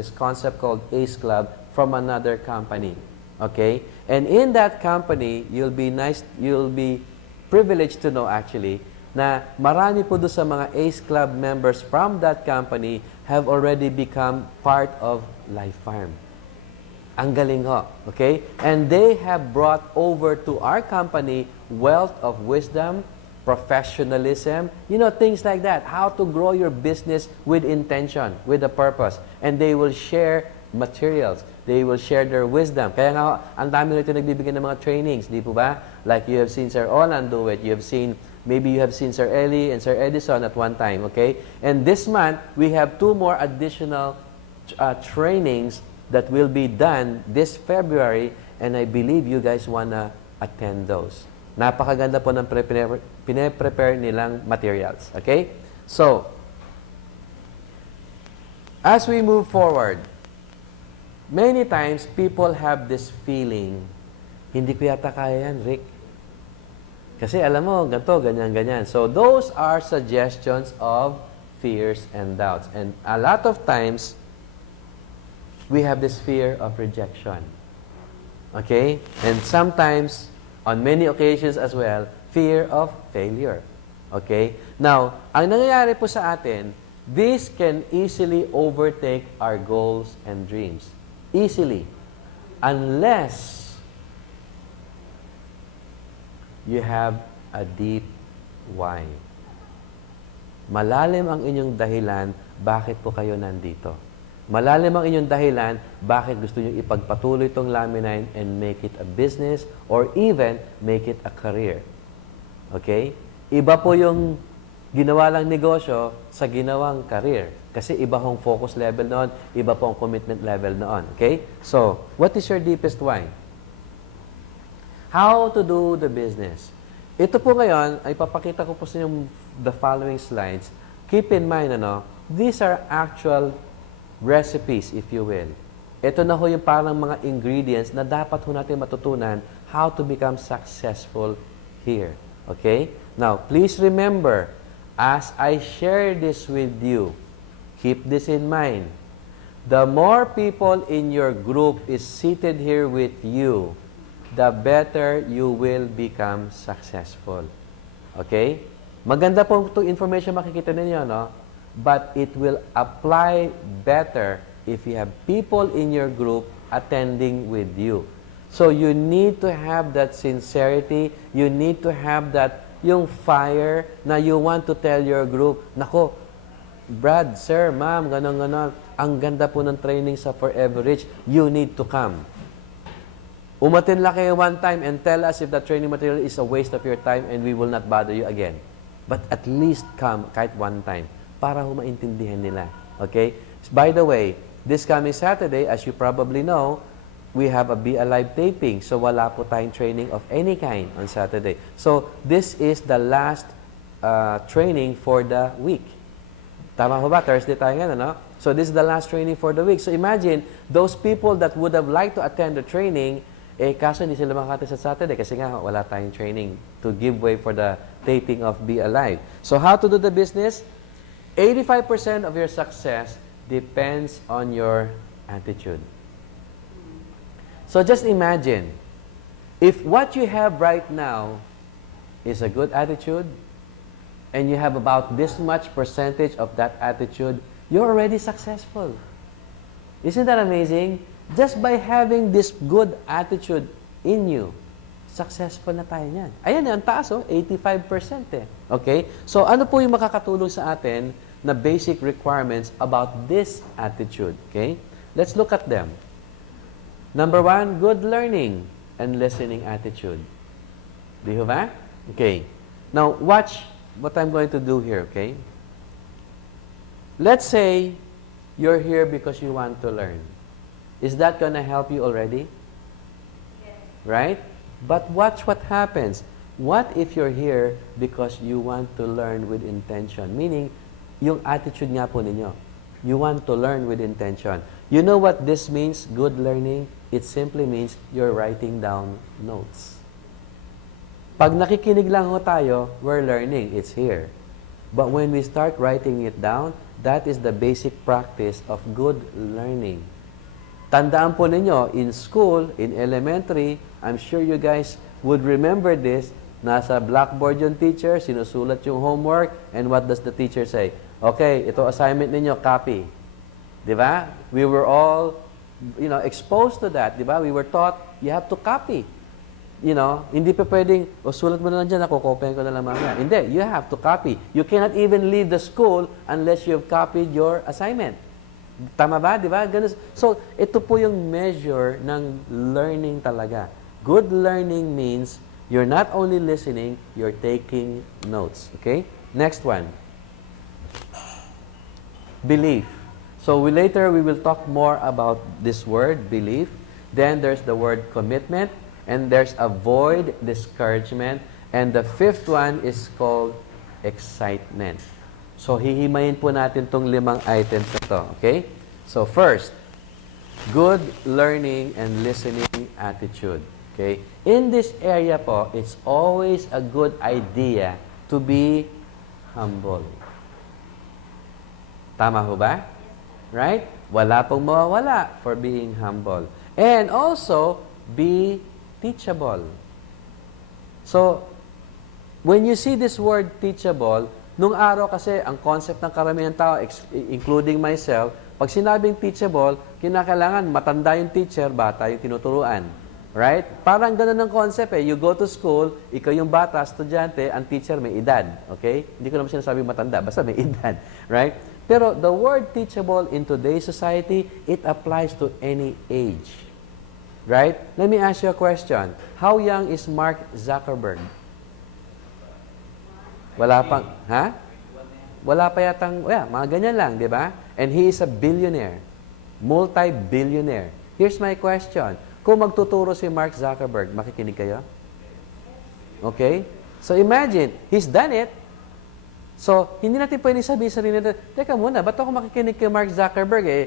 called ACE Club from another company. Okay? And in that company, you'll be privileged to know actually na marami po doon sa mga ACE Club members from that company have already become part of Life Farm. Ang galing ho. Okay? And they have brought over to our company wealth of wisdom, professionalism, things like that. How to grow your business with intention, with a purpose. And they will share materials. They will share their wisdom. Kaya nga, ang dami nito nagbibigay ng mga trainings, di po ba? Like you have seen Sir Olan do it. Maybe you have seen Sir Eli and Sir Edison at one time, okay? And this month, we have 2 more additional trainings that will be done this February, and I believe you guys wanna attend those. Napakaganda po ng pine-prepare nilang materials. Okay? So, as we move forward, many times people have this feeling, hindi ko yata kaya yan, Rick. Kasi alam mo, ganito, ganyan, ganyan. So, those are suggestions of fears and doubts. And a lot of times, we have this fear of rejection. Okay? And sometimes, on many occasions as well, fear of failure. Okay? Now, ang nangyayari po sa atin, this can easily overtake our goals and dreams. Easily. Unless you have a deep why. Malalim ang inyong dahilan, bakit po kayo nandito. Malalim ang inyong dahilan, bakit gusto nyo ipagpatuloy itong Laminine and make it a business or even make it a career. Okay? Iba po yung ginawa lang negosyo sa ginawang career. Kasi iba hong focus level noon, iba po ang commitment level noon. Okay? So, what is your deepest why? How to do the business. Ito po ngayon, ay papakita ko po sa inyo the following slides. Keep in mind, these are actual recipes, if you will. ito na ho yung parang mga ingredients na dapat ho natin matutunan how to become successful here. Okay? Now, please remember, as I share this with you, keep this in mind. The more people in your group is seated here with you, the better you will become successful. Okay? Maganda po itong information makikita ninyo, no? But it will apply better if you have people in your group attending with you. So you need to have that sincerity, you need to have that yung fire na you want to tell your group, nako, Brad, sir, ma'am, ganon-ganon, ang ganda po ng training sa Forever Rich, you need to come. Umatin lang kayo one time and tell us if the training material is a waste of your time and we will not bother you again. But at least come kahit one time para ho maintindihan nila. Okay? By the way, this coming Saturday, as you probably know, we have a Be Alive taping. So wala po tayong training of any kind on Saturday. So this is the last training for the week. Tama ho ba? Thursday tayo ngayon, no? So this is the last training for the week. So imagine, those people that would have liked to attend the training, kaso hindi sila makakati sa Saturday kasi nga wala tayong training to give way for the taping of Be Alive. So how to do the business? 85% of your success depends on your attitude. So just imagine, if what you have right now is a good attitude, and you have about this much percentage of that attitude, you're already successful. Isn't that amazing? Just by having this good attitude in you, successful na tayo niyan. Ayan, ang taas, 85% eh. Okay? So, ano po yung makakatulong sa atin na basic requirements about this attitude? Okay? Let's look at them. Number 1, good learning and listening attitude. Di ba? Okay. Now, watch what I'm going to do here, okay? Let's say you're here because you want to learn. Is that going to help you already? Yes. Right? But watch what happens. What if you're here because you want to learn with intention? Meaning, yung attitude nga po ninyo. You want to learn with intention. You know what this means, good learning? It simply means you're writing down notes. Pag nakikinig lang ho tayo, we're learning. It's here. But when we start writing it down, that is the basic practice of good learning. Tandaan po ninyo, in school, in elementary, I'm sure you guys would remember this. Nasa blackboard yung teacher, sinusulat yung homework, and what does the teacher say? Okay, ito assignment ninyo, copy. Di ba? We were all, exposed to that. Di ba? We were taught, you have to copy. Hindi pa pwedeng, sulat mo na lang dyan, nakukopyahin ko na lang mamaya. Hindi, you have to copy. You cannot even leave the school unless you've copied your assignment. Tama ba? Di ba? Ganun. So, ito po yung measure ng learning talaga. Good learning means you're not only listening, you're taking notes. Okay? Next one. Belief. So, later we will talk more about this word, belief. Then there's the word commitment. And there's avoid discouragement. And the fifth one is called excitement. So, hihimayin po natin itong 5 items na to. Okay? So, first, good learning and listening attitude. Okay? In this area po, it's always a good idea to be humble. Tama ho ba? Right? Wala pong mawawala for being humble. And also, be teachable. So, when you see this word teachable, nung araw kasi, ang concept ng karamihan tao, including myself, pag sinabing teachable, kinakailangan matanda yung teacher, bata yung tinuturuan. Right? Parang ganun ang concept eh. You go to school, ikaw yung bata, estudyante, ang teacher may edad. Okay? Hindi ko naman sinasabi matanda, basta may edad. Right? Pero the word teachable in today's society, it applies to any age. Right? Let me ask you a question. How young is Mark Zuckerberg? Wala pang, ha? Wala pa yatang, mga ganyan lang, di ba? And he is a billionaire. Multi-billionaire. Here's my question. Kung magtuturo si Mark Zuckerberg, makikinig kayo? Okay? So imagine, he's done it. So, hindi natin pwede sabihin sa sarili natin, teka muna, ba't ako makikinig kay Mark Zuckerberg eh?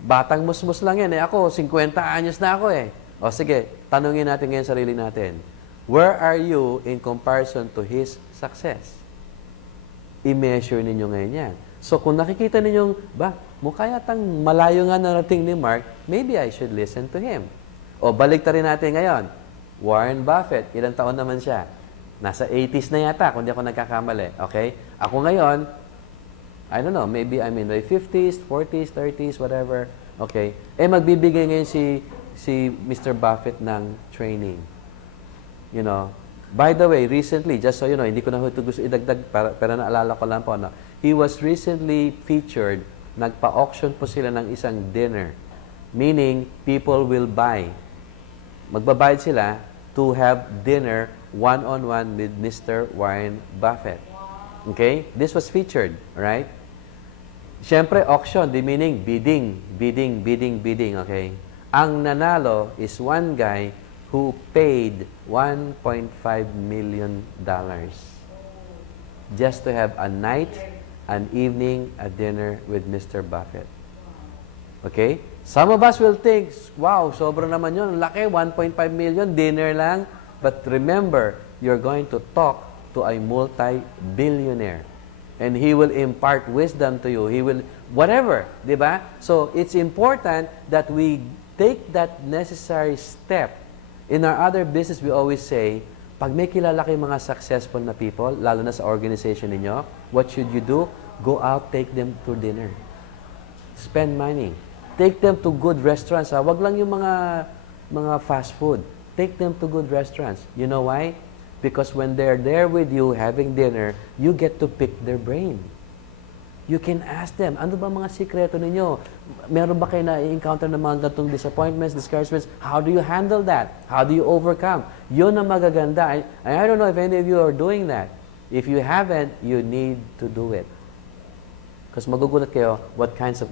Batang musmus lang yan. Ako, 50 anyos na ako eh. O sige, tanungin natin ngayon sarili natin. Where are you in comparison to his success? I-measure ninyo ngayon yan. So kung nakikita ninyong, mukha yatang malayo nga narating ni Mark, maybe I should listen to him. O balik rin natin ngayon. Warren Buffett, ilang taon naman siya? Nasa 80s na yata, kung di ako nagkakamali. Okay? Ako ngayon, I don't know, maybe I'm in my 50s, 40s, 30s, whatever. Okay? Magbibigay ngayon si Mr. Buffett ng training. You know, by the way, recently, just so you know, hindi ko na ito gusto idagdag, pero naalala ko lang po, no? He was recently featured, nagpa-auction po sila ng isang dinner. Meaning, people will buy. Magbabayad sila to have dinner one-on-one with Mr. Warren Buffett. Okay? This was featured, right? Siyempre, auction, the meaning bidding, okay? Ang nanalo is one guy who paid $1.5 million just to have a night, an evening, a dinner with Mr. Buffett. Okay? Some of us will think, wow, sobra naman yun. Laki, 1.5 million, dinner lang. But remember, you're going to talk to a multi-billionaire. And he will impart wisdom to you. He will, whatever, di ba? So, it's important that we take that necessary step. In our other business, we always say, pag may kilala kayong mga successful na people, lalo na sa organization ninyo, what should you do? Go out, take them to dinner. Spend money. Take them to good restaurants. Wag lang yung mga fast food. Take them to good restaurants. You know why? Because when they're there with you having dinner, you get to pick their brain. You can ask them, ano ba mga sikreto ninyo? Meron ba kayo na-encounter ng mga gatong disappointments, discouragements? How do you handle that? How do you overcome? Yun ang magaganda. I don't know if any of you are doing that. If you haven't, you need to do it. Because magugulat kayo what kinds of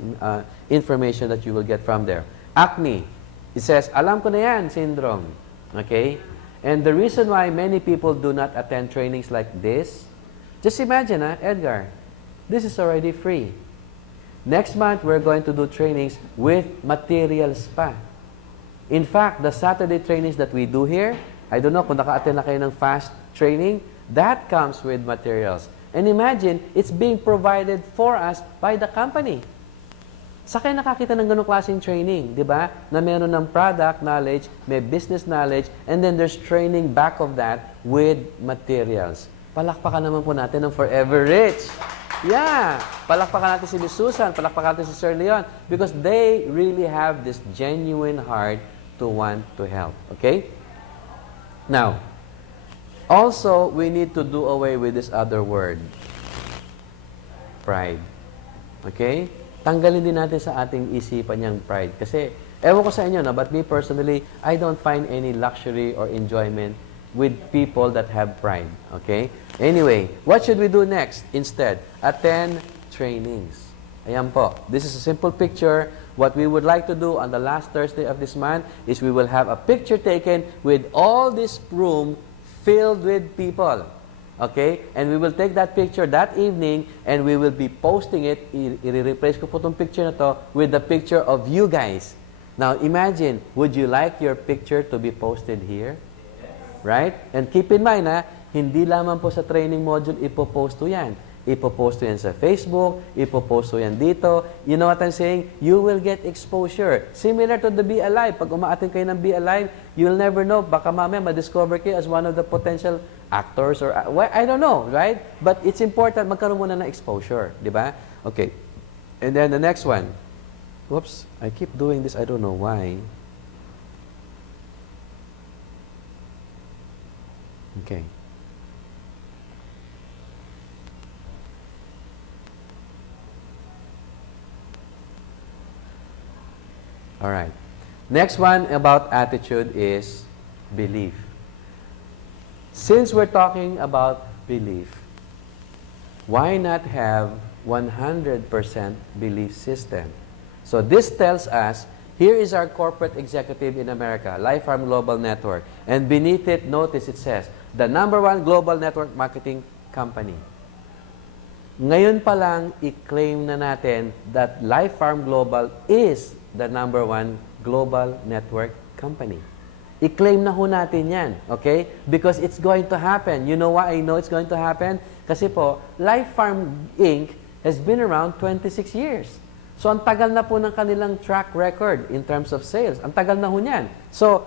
information that you will get from there. Acne. It says, alam ko na yan, syndrome. Okay? And the reason why many people do not attend trainings like this, just imagine, Edgar, this is already free. Next month, we're going to do trainings with materials pa. In fact, the Saturday trainings that we do here, I don't know kung naka-attend na kayo ng fast training, that comes with materials. And imagine, it's being provided for us by the company. Sa kayo nakakita ng ganong klaseng training, di ba? Na meron ng product knowledge, may business knowledge, and then there's training back of that with materials. Palakpakan naman po natin ng Forever Rich. Yeah! Palakpakan natin si Miss Susan, palakpakan natin si Sir Leon, because they really have this genuine heart to want to help. Okay? Now, also, we need to do away with this other word. Pride. Okay? Tanggalin din natin sa ating isipan yung pride. Kasi, ewan ko sa inyo, no? But me personally, I don't find any luxury or enjoyment with people that have pride. Okay? Anyway, what should we do next? Instead, attend trainings. Ayan po. This is a simple picture. What we would like to do on the last Thursday of this month is we will have a picture taken with all this room filled with people. Okay? And we will take that picture that evening and we will be posting it. I-replace ko po itong picture na to with the picture of you guys. Now, imagine, would you like your picture to be posted here? Right? And keep in mind, hindi lamang po sa training module ipoposto yan. Ipoposto yan sa Facebook, ipoposto yan dito. You know what I'm saying? You will get exposure. Similar to the Be Alive. Pag umaattend kayo ng Be Alive, you'll never know. Baka mamaya ma-discover kayo as one of the potential actors or I don't know, right? But it's important magkaroon muna ng exposure, di ba? Okay. And then the next one. Whoops, I keep doing this. I don't know why. Okay. All right. Next one about attitude is belief. Since we're talking about belief, why not have 100% belief system? So this tells us, here is our corporate executive in America, Life Farm Global Network. And beneath it, notice it says, the #1 global network marketing company. Ngayon pa lang, i-claim na natin that Life Farm Global is the #1 global network company. I-claim na ho natin yan, okay? Because it's going to happen. You know why I know it's going to happen? Kasi po, Life Farm Inc. has been around 26 years. So, ang tagal na po ng kanilang track record in terms of sales. Ang tagal na ho niyan. So,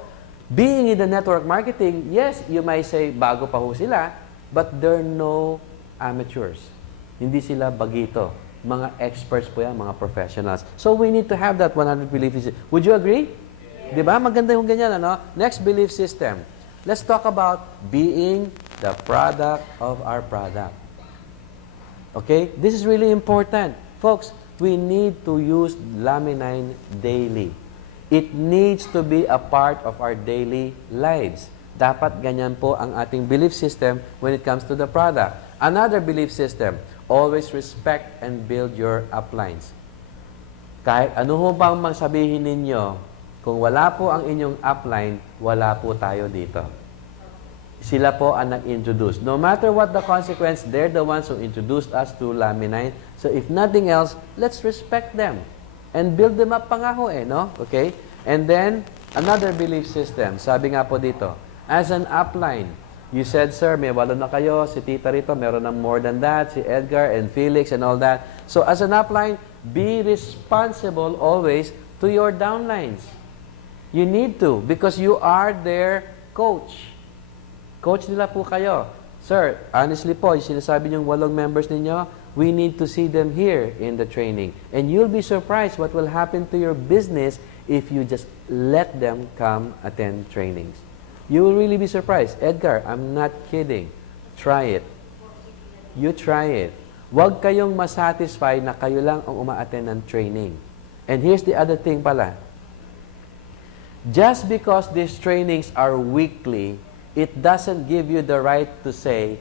being in the network marketing, yes, you might say, bago pa ho sila, but they're no amateurs. Hindi sila bagito. Mga experts po yan, mga professionals. So, we need to have that 100 belief system. Would you agree? Yes. Diba? Maganda yung ganyan, ano? Next belief system. Let's talk about being the product of our product. Okay? This is really important. Folks, we need to use Laminin daily. It needs to be a part of our daily lives. Dapat ganyan po ang ating belief system when it comes to the product. Another belief system, always respect and build your uplines. Kahit ano ho bang magsabihin ninyo, kung wala po ang inyong upline, wala po tayo dito. Sila po ang nag-introduce. No matter what the consequence, they're the ones who introduced us to Laminin. So if nothing else, let's respect them. And build them up pa nga ho no? Okay? And then, another belief system. Sabi nga po dito, as an upline, you said, sir, may 8 na kayo, si Tita rito, meron ng more than that, si Edgar and Felix and all that. So as an upline, be responsible always to your downlines. You need to, because you are their coach. Coach nila po kayo. Sir, honestly po, yung sinasabi niyong 8 members ninyo, we need to see them here in the training. And you'll be surprised what will happen to your business if you just let them come attend trainings. You will really be surprised. Edgar, I'm not kidding. Try it. You try it. Huwag kayong masatisfy na kayo lang ang uma-attend ng training. And here's the other thing pala. Just because these trainings are weekly, it doesn't give you the right to say,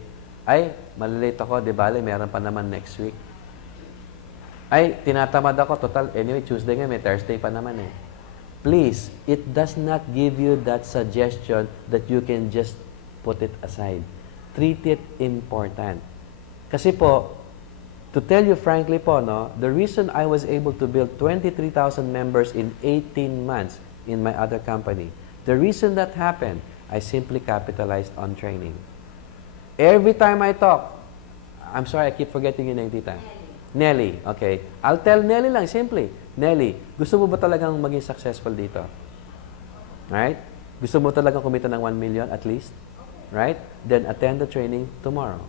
ay, malilate ako, di bale, meron pa naman next week. Ay, tinatamad ako, total, anyway, Tuesday nga, may Thursday pa naman eh. Please, it does not give you that suggestion that you can just put it aside. Treat it important. Kasi po, to tell you frankly po, no, the reason I was able to build 23,000 members in 18 months in my other company, the reason that happened, I simply capitalized on training. Every time I talk, I'm sorry, I keep forgetting your name, Tita. Nelly, okay. I'll tell Nelly lang, simply. Nelly, gusto mo ba talagang maging successful dito? Right? Gusto mo talagang kumita ng 1 million at least? Right? Then attend the training tomorrow.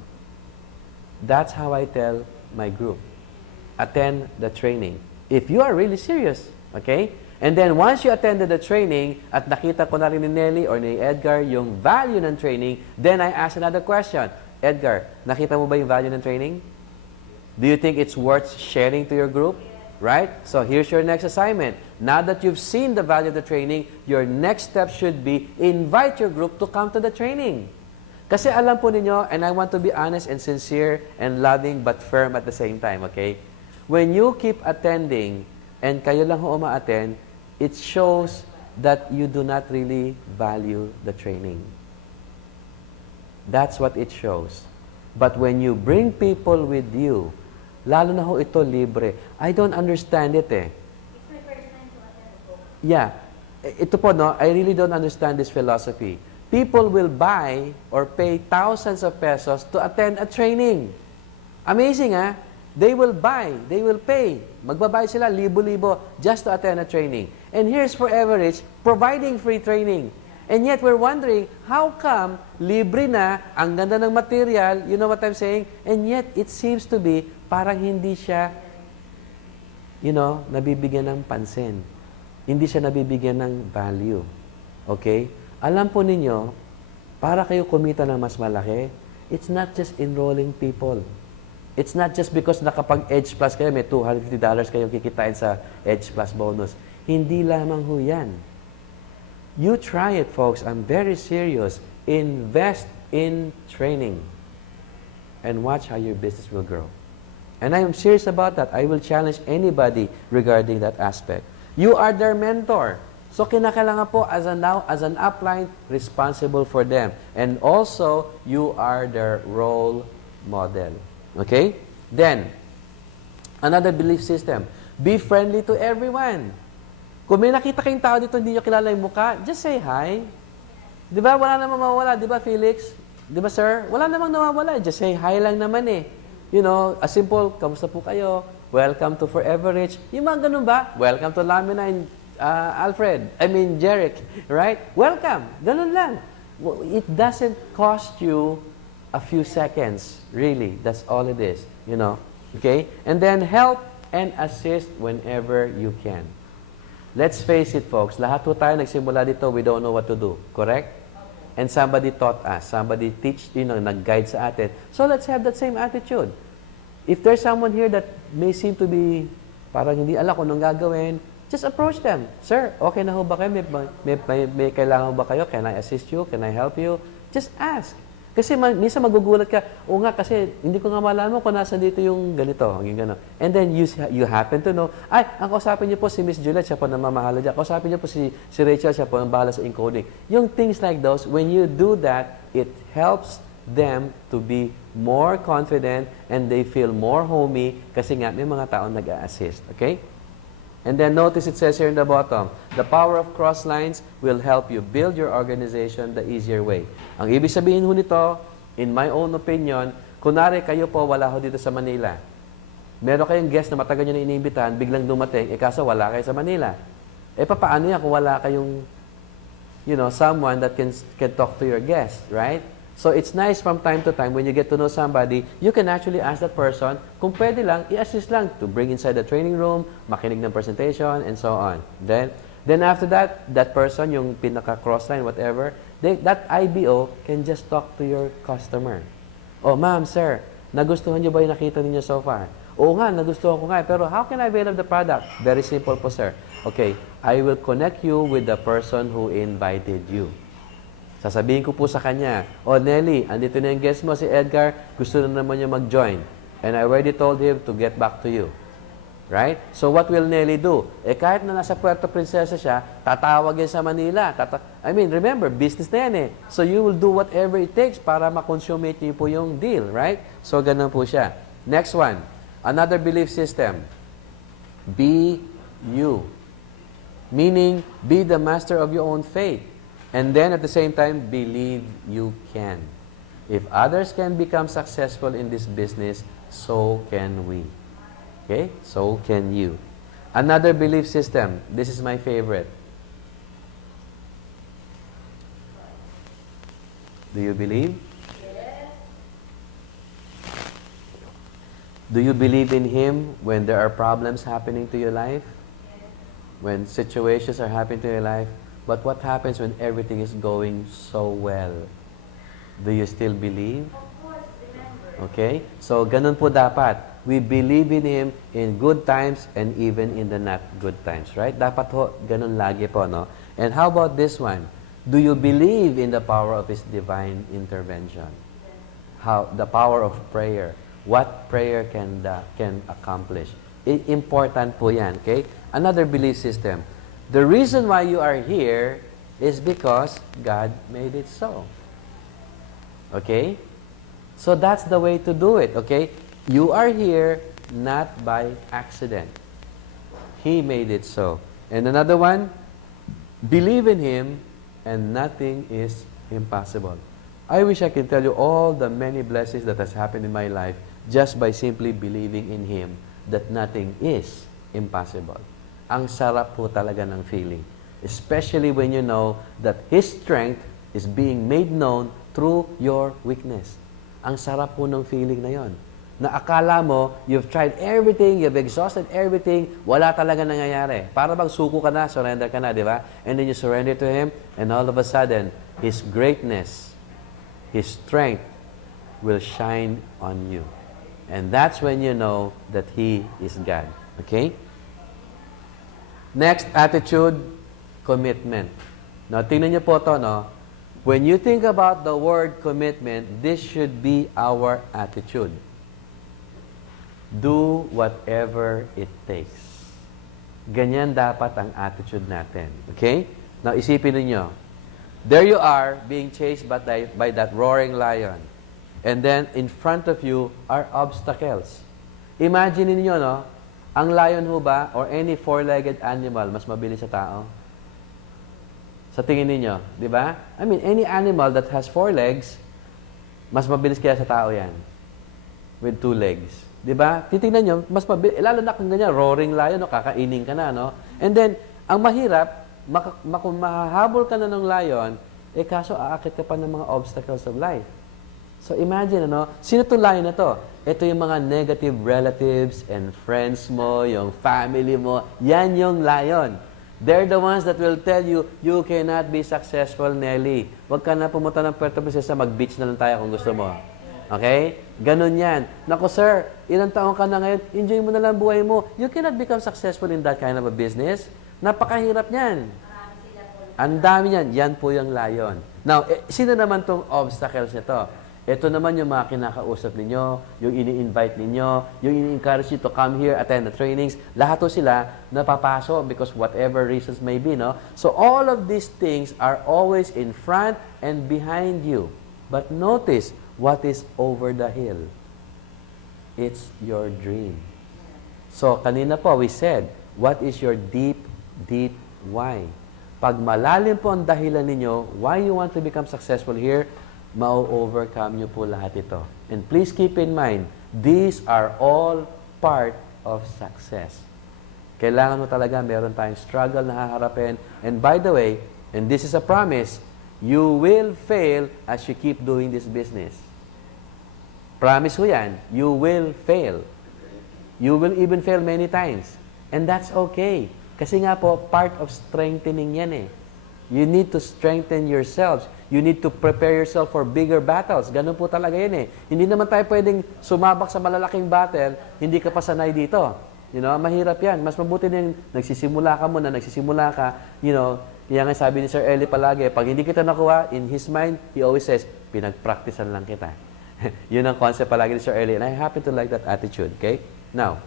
That's how I tell my group. Attend the training. If you are really serious, okay? And then once you attended the training at nakita ko na rin ni Nelly or ni Edgar yung value ng training, then I ask another question. Edgar, nakita mo ba yung value ng training? Do you think it's worth sharing to your group? Right? So here's your next assignment. Now that you've seen the value of the training, your next step should be invite your group to come to the training. Kasi alam po ninyo, and I want to be honest and sincere and loving but firm at the same time, okay? When you keep attending and kayo lang ho uma-attend, it shows that you do not really value the training. That's what it shows. But when you bring people with you, lalo na ho ito libre. I don't understand it eh. It's my first time to attend po. Yeah. Ito po, no, I really don't understand this philosophy. People will buy or pay thousands of pesos to attend a training. Amazing, ah? They will buy, they will pay. Magbabayad sila libo-libo just to attend a training. And here's Forever Rich providing free training. And yet we're wondering, how come libre na, ang ganda ng material, you know what I'm saying? And yet it seems to be parang hindi siya, nabibigyan ng pansin. Hindi siya nabibigyan ng value. Okay? Alam po ninyo, para kayo kumita ng mas malaki, it's not just enrolling people. It's not just because nakapag-Edge Plus kayo, may $250 kayo kikitain sa Edge Plus bonus. Hindi lamang ho yan. You try it, folks. I'm very serious. Invest in training and watch how your business will grow. And I am serious about that. I will challenge anybody regarding that aspect. You are their mentor. So kinakailangan po as an upline, responsible for them. And also, you are their role model. Okay? Then, another belief system. Be friendly to everyone. Kung may nakita kayong tao dito, hindi nyo kilala yung mukha, just say hi. Di ba? Wala namang mawawala. Di ba, Felix? Di ba, sir? Wala namang nawawala. Just say hi lang naman eh. You know, a simple, kamusta po kayo? Welcome to Forever Rich. Yung mga ganun ba? Welcome to Lamina and Jeric. Right? Welcome. Ganun lang. It doesn't cost you a few seconds. Really. That's all it is. You know? Okay? And then help and assist whenever you can. Let's face it, folks. Lahat po tayo nagsimula dito, we don't know what to do. Correct? And somebody taught us. Somebody nag-guide sa atin. So let's have that same attitude. If there's someone here that may seem to be parang hindi alam kung anong gagawin, just approach them. Sir, okay na ho ba kayo? May kailangan ba kayo? Can I assist you? Can I help you? Just ask. Kasi minsan magugulat ka, o nga kasi hindi ko nga malaman kung nasa dito yung ganito, yung gano'n. And then you happen to know, ay, ang kausapin niyo po si Miss Juliet, siya po namamahala dyan. Kausapin niyo po si Rachel, siya po ang bahala sa encoding. Yung things like those, when you do that, it helps them to be more confident and they feel more homey kasi nga may mga taong nag-a-assist. Okay? And then notice it says here in the bottom, the power of cross lines will help you build your organization the easier way. Ang ibig sabihin ho nito, in my own opinion, kunwari kayo po wala ho dito sa Manila. Meron kayong guest na matagal nyo na iniimbitahan, biglang dumating, kaso wala kayo sa Manila. Paano yan kung wala kayong, someone that can talk to your guest, right? So it's nice from time to time when you get to know somebody, you can actually ask that person kung pwede lang, i-assist lang to bring inside the training room, makinig ng presentation, and so on. Then after that, that person, yung pinaka-crossline, whatever, that IBO can just talk to your customer. Oh, ma'am, sir, nagustuhan niyo ba yung nakita niyo so far? Oo nga, nagustuhan ko nga. Pero how can I avail of the product? Very simple po, sir. Okay, I will connect you with the person who invited you. Sasabihin ko po sa kanya, oh Nelly, andito na yung guest mo, si Edgar, gusto na naman niya mag-join. And I already told him to get back to you. Right? So what will Nelly do? Kahit na nasa Puerto Princesa siya, tatawag yan sa Manila. Remember, business na yan eh. So you will do whatever it takes para ma-consummate niyo po yung deal. Right? So ganun po siya. Next one, another belief system. Be you. Meaning, be the master of your own fate. And then at the same time, believe you can. If others can become successful in this business, so can we. Okay? So can you. Another belief system. This is my favorite. Do you believe? Yes. Do you believe in Him when there are problems happening to your life? Yes. When situations are happening to your life? But what happens when everything is going so well? Do you still believe? Of course, remember. Okay? So, ganun po dapat. We believe in Him in good times and even in the not good times. Right? Dapat ho, ganun lagi po, no? And how about this one? Do you believe in the power of His divine intervention? How? The power of prayer. What prayer can accomplish? Important po yan. Okay? Another belief system. The reason why you are here is because God made it so. Okay? So that's the way to do it, okay? You are here not by accident. He made it so. And another one, believe in Him and nothing is impossible. I wish I could tell you all the many blessings that has happened in my life just by simply believing in Him that nothing is impossible. Ang sarap po talaga ng feeling. Especially when you know that His strength is being made known through your weakness. Ang sarap po ng feeling na yon. Na akala mo, you've tried everything, you've exhausted everything, wala talaga nangyayari. Para bang suko ka na, surrender ka na, di ba? And then you surrender to Him, and all of a sudden, His greatness, His strength will shine on you. And that's when you know that He is God. Okay? Next, attitude, commitment. Now, tingnan niyo po ito, no? When you think about the word commitment, this should be our attitude. Do whatever it takes. Ganyan dapat ang attitude natin. Okay? Now, isipin niyo. There you are, being chased by that roaring lion. And then, in front of you are obstacles. Imagine niyo, no? Ang lion ho ba, or any four-legged animal, mas mabilis sa tao? Sa tingin ninyo, di ba? I mean, any animal that has four legs, mas mabilis kaya sa tao yan. With two legs. Di ba? Titingnan nyo, mas mabilis, lalo na kung ganyan, roaring lion, no? Kakainin ka na, no? And then, ang mahirap, kung mahahabol ka na ng lion, kaso aakit ka pa ng mga obstacles of life. So imagine, sino itong lion na to? Ito yung mga negative relatives and friends mo, yung family mo. Yan yung lion. They're the ones that will tell you, you cannot be successful, Nelly. Huwag ka na pumunta ng Puerto Princesa, mag-beach na lang tayo kung gusto mo. Okay? Ganun yan. Naku sir, ilang taon ka na ngayon, enjoy mo na lang buhay mo. You cannot become successful in that kind of a business. Napakahirap niyan. Ang dami niyan. Yan po yung lion. Now, sino naman tong obstacles nito? Ito naman yung mga kinakausap ninyo, yung ini-invite ninyo, yung ini-encourage you to come here, attend the trainings. Lahat to sila napapasok because whatever reasons may be, no? So all of these things are always in front and behind you. But notice what is over the hill. It's your dream. So kanina po we said, what is your deep why? Pag malalim po ang dahilan ninyo, why you want to become successful here, ma-overcome nyo po lahat ito. And please keep in mind, these are all part of success. Kailangan mo talaga, meron tayong struggle na haharapin. And by the way, and this is a promise, you will fail as you keep doing this business. Promise ko yan, you will fail. You will even fail many times. And that's okay. Kasi nga po, part of strengthening yan eh. You need to strengthen yourselves. You need to prepare yourself for bigger battles. Ganun po talaga yan eh. Hindi naman tayo pwedeng sumabak sa malalaking battle, hindi ka pa sanay dito. Mahirap yan. Mas mabuti na yung nagsisimula ka, kaya nga sabi ni Sir Eli palagi, pag hindi kita nakuha, in his mind, he always says, pinagpraktisan lang kita. Yun ang concept palagi ni Sir Eli. And I happen to like that attitude, okay? Now,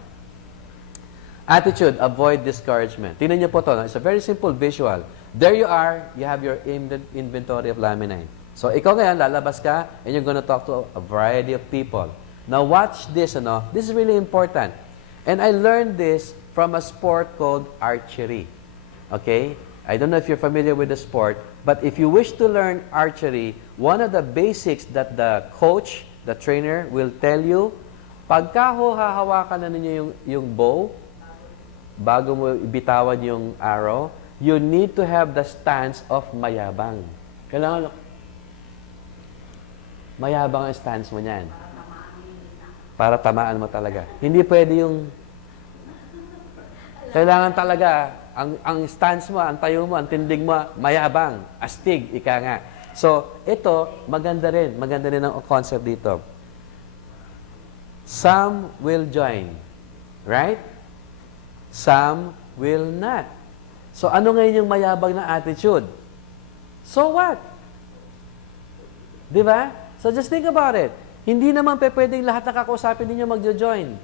attitude, avoid discouragement. Tingnan niyo po ito. It's a very simple visual. There you are, you have your inventory of laminate. So, ikaw ngayon, lalabas ka, and you're going to talk to a variety of people. Now, watch this, This is really important. And I learned this from a sport called archery. Okay? I don't know if you're familiar with the sport, but if you wish to learn archery, one of the basics that the coach, the trainer, will tell you, pagka hahawakan na ninyo yung bow, bago mo ibitawan yung arrow, you need to have the stance of mayabang. Kailangan, mayabang ang stance mo niyan. Para tamaan mo talaga. Hindi pwede yung, kailangan talaga, ang stance mo, ang tayo mo, ang tindig mo, mayabang, astig, ika nga. So, ito, maganda rin ang concept dito. Some will join. Right? Some will not. So, ano ngayon yung mayabang na attitude? So what? Di ba? So, just think about it. Hindi naman pwedeng lahat na kakausapin ninyo magjo-join.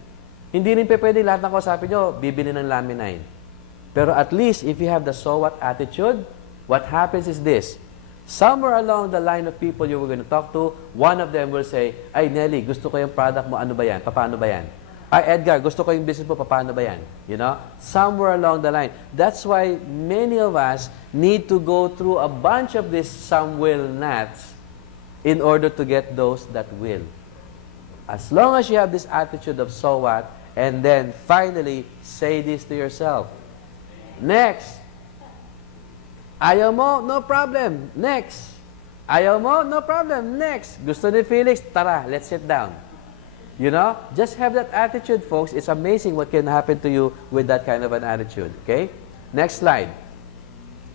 Hindi rin pwedeng lahat na kakausapin nyo, bibili ng laminate. Pero at least, if you have the so what attitude, what happens is this. Somewhere along the line of people you were going to talk to, one of them will say, ay Nelly, gusto ko yung product mo, ano ba yan? Paano ba yan? Ay, Edgar, gusto ko yung business mo, paano ba yan? Somewhere along the line. That's why many of us need to go through a bunch of these some will nots in order to get those that will. As long as you have this attitude of so what, and then finally, say this to yourself. Next. Ayaw mo? No problem. Next. Ayaw mo? No problem. Next. Gusto ni Felix? Tara, let's sit down. Just have that attitude, folks. It's amazing what can happen to you with that kind of an attitude. Okay? Next slide.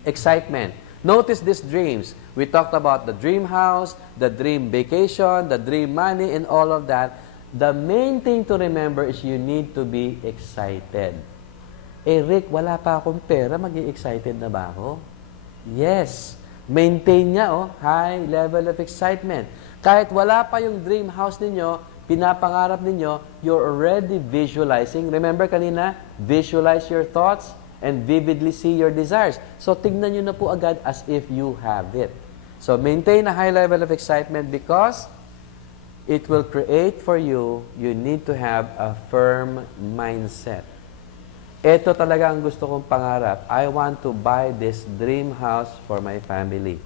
Excitement. Notice these dreams. We talked about the dream house, the dream vacation, the dream money, and all of that. The main thing to remember is you need to be excited. Rick, wala pa akong pera, mag-i-excited na ba ako? Yes. Maintain niya, high level of excitement. Kahit wala pa yung dream house ninyo, pinapangarap ninyo, you're already visualizing. Remember kanina, visualize your thoughts and vividly see your desires. So, tignan nyo na po agad as if you have it. So, maintain a high level of excitement because it will create for you, you need to have a firm mindset. ito talaga ang gusto kong pangarap. I want to buy this dream house for my family.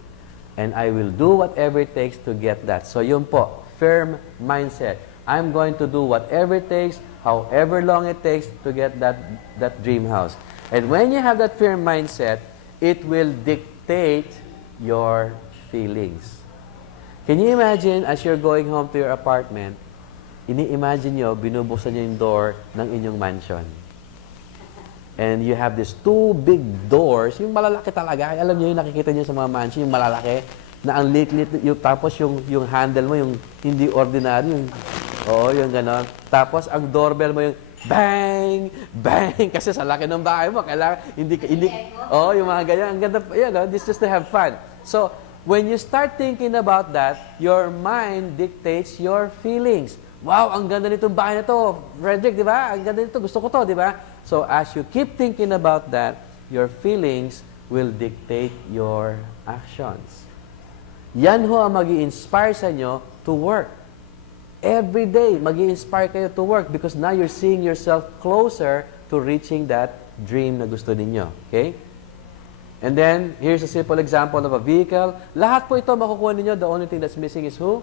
And I will do whatever it takes to get that. So yun po, firm mindset. I'm going to do whatever it takes, however long it takes to get that dream house. And when you have that firm mindset, it will dictate your feelings. Can you imagine as you're going home to your apartment, ini-imagine nyo, binubuksan nyo yung door ng inyong mansion. And you have these two big doors, yung malalaki talaga. Alam niyo yung nakikita niyo sa mga mansion, yung malalaki, na ang lit-lit, tapos yung handle mo, yung hindi ordinary, yung, yung gano'n. Tapos ang doorbell mo yung bang, bang, kasi sa laki ng bahay mo, kailangan, yung mga ganyan. Ang ganda, this is just to have fun. So, when you start thinking about that, your mind dictates your feelings. Wow, ang ganda nitong bahay na to, Frederick, di ba? Ang ganda nito, gusto ko to, di ba? So, as you keep thinking about that, your feelings will dictate your actions. Yan ho ang mag-i-inspire sa inyo to work. Every day, mag-i-inspire kayo to work because now you're seeing yourself closer to reaching that dream na gusto ninyo. Okay? And then, here's a simple example of a vehicle. Lahat po ito makukuha ninyo. The only thing that's missing is who?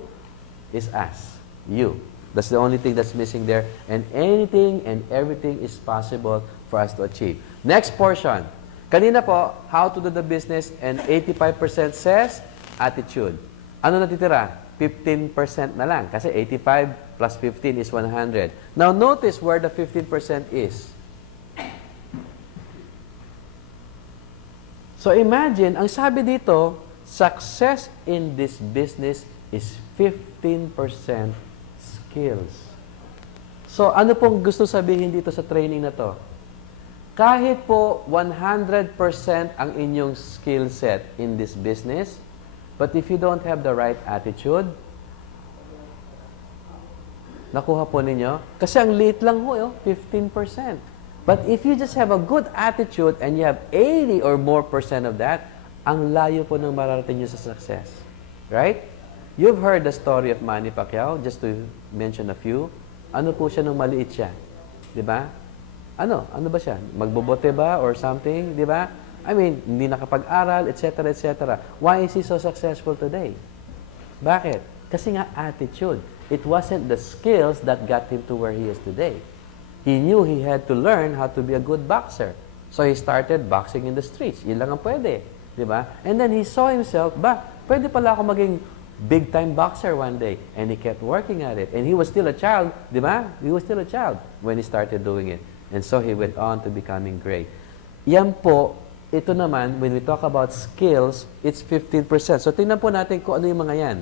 Is us. You. That's the only thing that's missing there. And anything and everything is possible for us to achieve. Next portion. Kanina po, how to do the business, and 85% says attitude. Ano natitira? 15% na lang. Kasi 85 plus 15 is 100. Now, notice where the 15% is. So, imagine, ang sabi dito, success in this business is 15% skills. So, ano pong gusto sabihin dito sa training na to? Kahit po 100% ang inyong skill set in this business, but if you don't have the right attitude, nakuha po ninyo? Kasi ang liit lang ho, 15%. But if you just have a good attitude and you have 80 or more % of that, ang layo po ng mararating nyo sa success. Right? You've heard the story of Manny Pacquiao, just to mention a few. Ano po siya nung maliit siya? Di ba? Ano ba siya? Magbobote ba or something? Di ba? I mean, hindi nakapag-aral, etc., etc. Why is he so successful today? Bakit? Kasi nga attitude. It wasn't the skills that got him to where he is today. He knew he had to learn how to be a good boxer. So he started boxing in the streets. Yun lang ang pwede. Di ba? And then he saw himself, pwede pala ako maging big-time boxer one day. And he kept working at it. And he was still a child, di ba? He was still a child when he started doing it. And so he went on to becoming great. Yan po, ito naman, when we talk about skills, it's 15%. So tingnan po natin kung ano yung mga yan.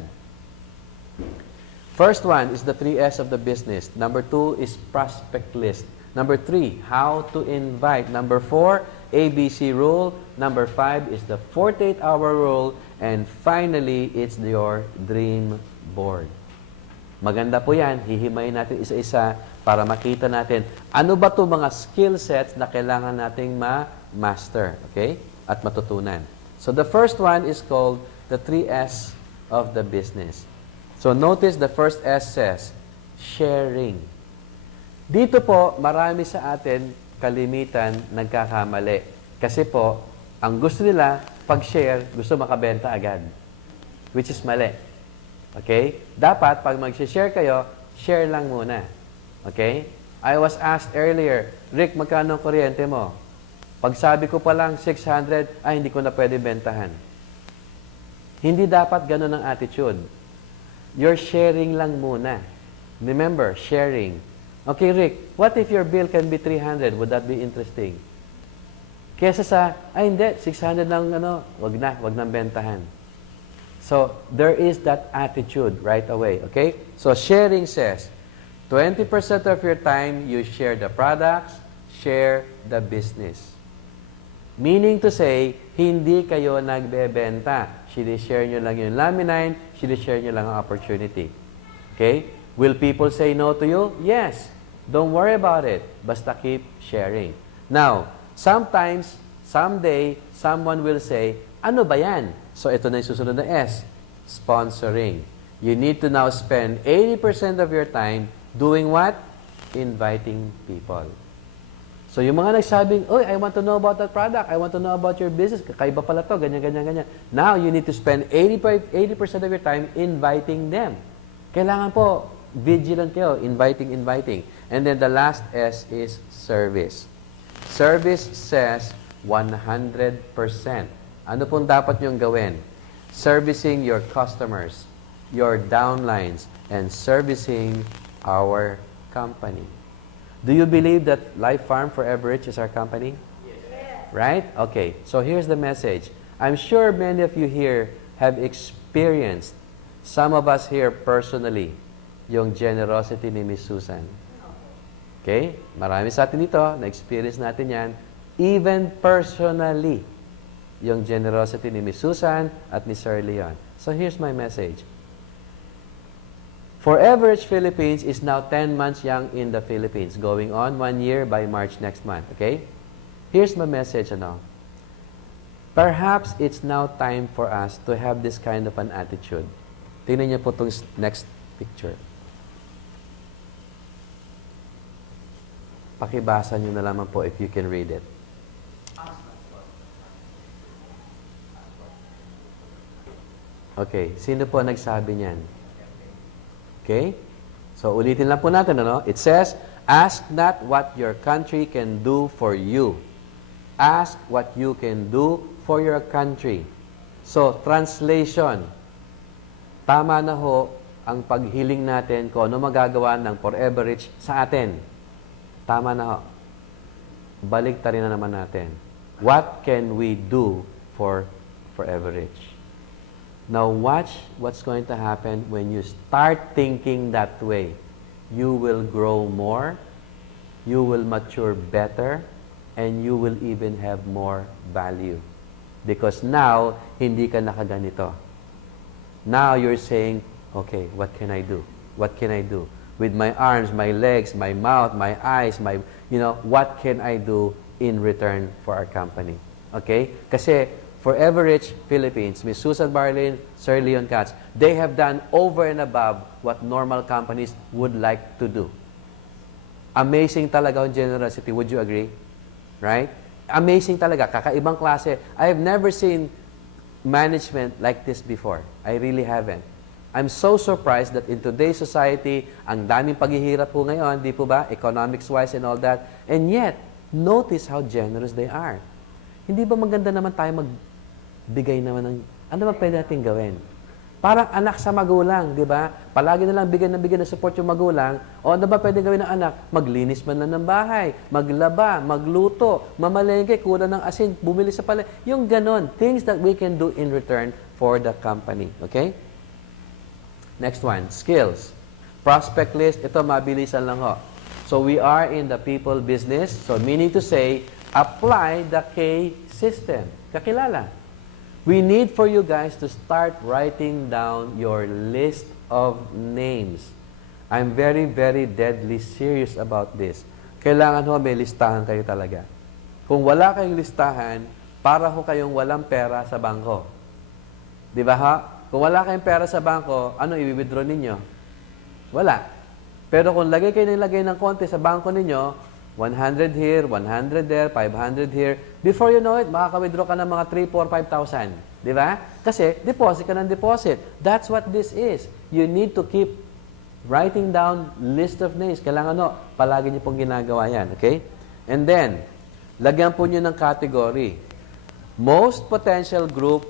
First one is the 3S of the business. Number 2 is prospect list. Number 3, how to invite. Number 4, ABC rule. Number 5 is the 48-hour rule. And finally, it's your dream board. Maganda po yan. Hihimayin natin isa-isa para makita natin ano ba itong mga skill sets na kailangan nating ma-master. Okay? At matutunan. So the first one is called the 3S of the business. So notice the first S says, sharing. Dito po, marami sa atin kalimitan nagkakamali. Kasi po, ang gusto nila, pag-share, gusto makabenta agad. Which is mali. Okay? Dapat, pag mag-share kayo, share lang muna. Okay? I was asked earlier, Rick, magkano ang kuryente mo? Pag sabi ko pa lang 600, hindi ko na pwede bentahan. Hindi dapat ganun ang attitude. You're sharing lang muna. Remember, sharing. Okay, Rick, what if your bill can be 300? Would that be interesting? Kesa sa, hindi, 600 lang, wag nang bentahan. So, there is that attitude right away, okay? So, sharing says, 20% of your time, you share the products, share the business. Meaning to say, hindi kayo nagbebenta. Sinishare nyo lang yung laminine, sinishare nyo lang ang opportunity. Okay? Will people say no to you? Yes. Don't worry about it. Basta keep sharing. Now, sometimes, someday, someone will say, ano ba yan? So, ito na yung susunod na S. Sponsoring. You need to now spend 80% of your time doing what? Inviting people. So yung mga nagsabing, "Oy, I want to know about that product. I want to know about your business. Kakaiba pala to, ganyan, ganyan, ganyan." Now, you need to spend 80% of your time inviting them. Kailangan po, vigilant kayo, inviting. And then the last S is service. Service says 100%. Ano pong dapat niyong gawin? Servicing your customers, your downlines, and servicing our company. Do you believe that Life Farm Forever Rich is our company? Yes. Right? Okay. So here's the message. I'm sure many of you here have experienced, some of us here personally, yung generosity ni Miss Susan. Okay? Marami sa atin dito, na-experience natin yan. Even personally, yung generosity ni Miss Susan at ni Sir Leon. So here's my message. Forever Rich Philippines is now 10 months young in the Philippines, going on 1 year by March next month. Okay? Here's my message, Perhaps it's now time for us to have this kind of an attitude. Tingnan niyo po itong next picture. Pakibasa niyo na lamang po if you can read it. Okay, sino po nagsabi niyan? Okay? So, ulitin lang po natin, It says, ask not what your country can do for you. Ask what you can do for your country. So, translation. Tama na ho ang paghiling natin kung ano magagawa ng Forever Rich sa atin. Tama na ho. Balik na naman natin. What can we do for Forever Rich? Now watch what's going to happen when you start thinking that way. You will grow more, you will mature better, and you will even have more value. Because now, hindi ka nakaganito. Now you're saying, okay, what can I do? What can I do? With my arms, my legs, my mouth, my eyes, what can I do in return for our company? Okay? Kasi, Forever Rich Philippines, Ms. Susan Barlin, Sir Leon Katz, they have done over and above what normal companies would like to do. Amazing talaga ang generosity. Would you agree? Right? Amazing talaga. Kakaibang klase. I have never seen management like this before. I really haven't. I'm so surprised that in today's society, ang daming paghihirap po ngayon, di po ba? Economics-wise and all that. And yet, notice how generous they are. Hindi ba maganda naman tayo magbigay naman ng, ano ba pwede natin gawin? Parang anak sa magulang, di ba? Palagi na lang bigyan ng support yung magulang. O ano ba pwede gawin ng anak? Maglinis man lang ng bahay, maglaba, magluto, mamalengke, kulang ng asin, bumili sa palengke. Yung ganon. Things that we can do in return for the company. Okay? Next one, skills. Prospect list, ito mabilisan lang ho. So we are in the people business. So meaning to say, apply the K system. Kakilala. We need for you guys to start writing down your list of names. I'm very, very deadly serious about this. Kailangan ho may listahan kayo talaga. Kung wala kayong listahan, para ho kayong walang pera sa bangko. Di ba ha? Kung wala kayong pera sa bangko, ano i-withdraw ninyo? Wala. Pero kung lagay kayo ng konti sa bangko ninyo, 100 here, 100 there, 500 here. Before you know it, makaka-withdraw ka ng mga 3, 4, 5,000. Di ba? Kasi deposit ka ng deposit. That's what this is. You need to keep writing down list of names. Kailangan palagi niyo pong ginagawa yan. Okay? And then, lagyan po niyo ng category. Most potential group,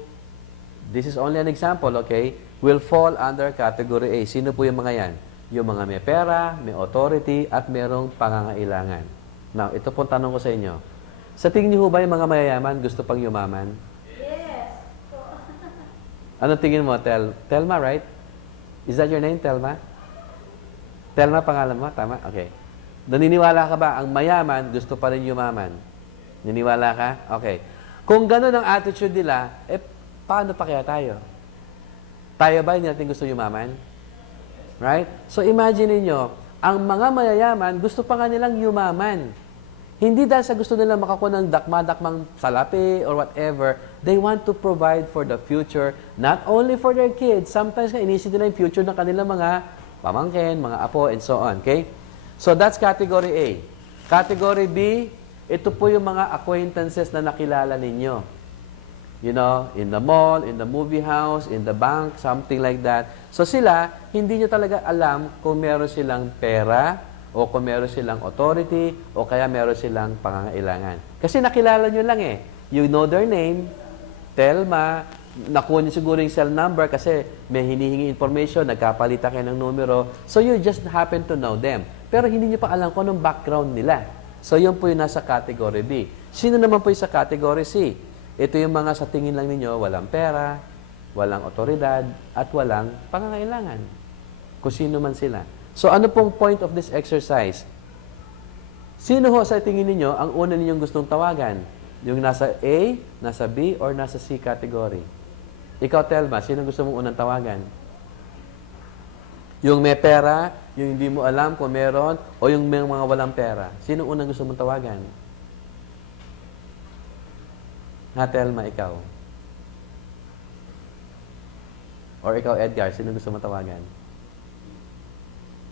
this is only an example, okay, will fall under category A. Sino po yung mga yan? Yung mga may pera, may authority, at merong pangangailangan. Now, ito pong tanong ko sa inyo. Sa tingin niyo ba yung mga mayayaman gusto pang yumaman? Yes. Anong tingin mo, Telma, right? Is that your name, Telma? Telma, pangalan mo? Tama? Okay. Naniniwala ka ba, ang mayaman gusto pa rin yumaman? Naniniwala ka? Okay. Kung gano'n ang attitude nila, paano pa kaya tayo? Tayo ba hindi natin gusto yumaman? Right? So imagine niyo, ang mga mayayaman, gusto pa nga nilang yumaman. Hindi dahil sa gusto nilang makakuha ng dakma-dakmang salapi or whatever. They want to provide for the future, not only for their kids. Sometimes inisip nila yung future ng kanilang mga pamangkin, mga apo, and so on. Okay? So that's category A. Category B, Ito po yung mga acquaintances na nakilala ninyo. You know, in the mall, in the movie house, in the bank, something like that. So sila, hindi nyo talaga alam kung meron silang pera, o kung meron silang authority, o kaya meron silang pangangailangan. Kasi nakilala nyo lang eh. You know their name, Telma, nakuha niyo siguro yung cell number kasi may hinihingi information, nagkapalitan kayo ng numero. So you just happen to know them. Pero hindi niyo pa alam kung anong background nila. So yun po yung nasa category B. Sino naman po yung sa category C? Ito yung mga sa tingin lang ninyo, walang pera, walang otoridad, at walang pangangailangan. Kung sino man sila. So ano pong point of this exercise? Sino ho sa tingin ninyo ang una ninyong gustong tawagan? Yung nasa A, nasa B, or nasa C category? Ikaw, Telma, sino gusto mong unang tawagan? Yung may pera, yung hindi mo alam kung meron, o yung may mga walang pera? Sino unang gusto mong tawagan? Ha, Telma, ikaw? Or ikaw, Edgar, sino gusto mong tawagan?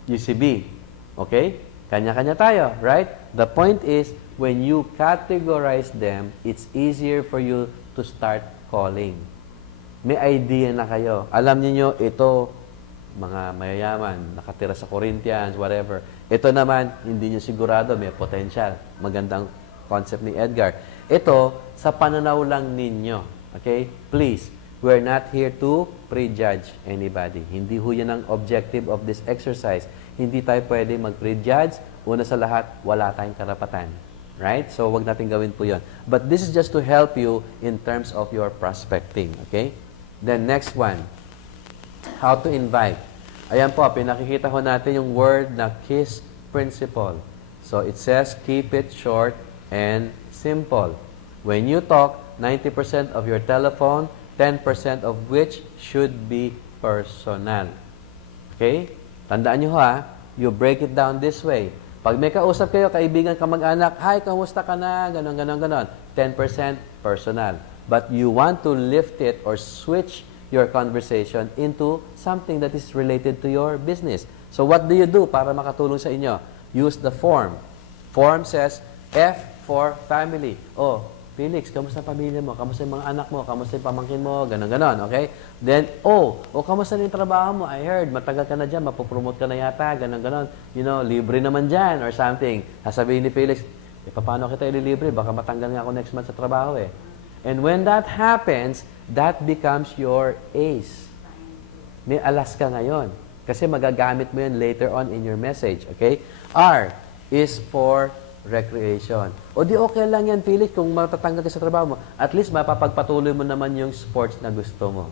Yung si B. Okay? Kanya-kanya tayo, right? The point is, when you categorize them, it's easier for you to start calling. May idea na kayo. Alam niyo ito, mga mayayaman, nakatira sa Corinthians, whatever. Ito naman, hindi niyo sigurado, may potential. Magandang concept ni Edgar. Ito, sa pananaw lang ninyo. Okay? Please, we're not here to prejudge anybody. Hindi ho yan ang objective of this exercise. Hindi tayo pwede mag-prejudge. Una sa lahat, wala tayong karapatan. Right? So, wag natin gawin po yun. But this is just to help you in terms of your prospecting. Okay? Then, next one. How to invite. Ayan po, pinakikita ho natin yung word na KISS principle. So, it says, keep it short and simple. When you talk, 90% of your telephone, 10% of which should be personal. Okay? Tandaan nyo ha, you break it down this way. Pag may kausap kayo, kaibigan, kamag-anak, hi, kamusta ka na? Ganon, ganon, ganon. 10% personal. But you want to lift it or switch your conversation into something that is related to your business. So what do you do para makatulong sa inyo? Use the form. Form says, F for family. Oh, Felix, kamusta ang pamilya mo? Kamusta yung mga anak mo? Kamusta yung pamangkin mo? Ganon, ganon, okay? Then, kamusta na yung trabaho mo? I heard, matagal ka na dyan, mapopromote ka na yata, ganon, ganon. You know, libre naman dyan or something. Sasabihin ni Felix, paano kita ililibre? Baka matanggal nga ako next month sa trabaho eh. And when that happens, that becomes your ace. May alas ka ngayon. Kasi magagamit mo yun later on in your message, okay? R is for recreation. O di okay lang yan, Felix, kung matatanggal ka sa trabaho mo. At least mapapagpatuloy mo naman yung sports na gusto mo.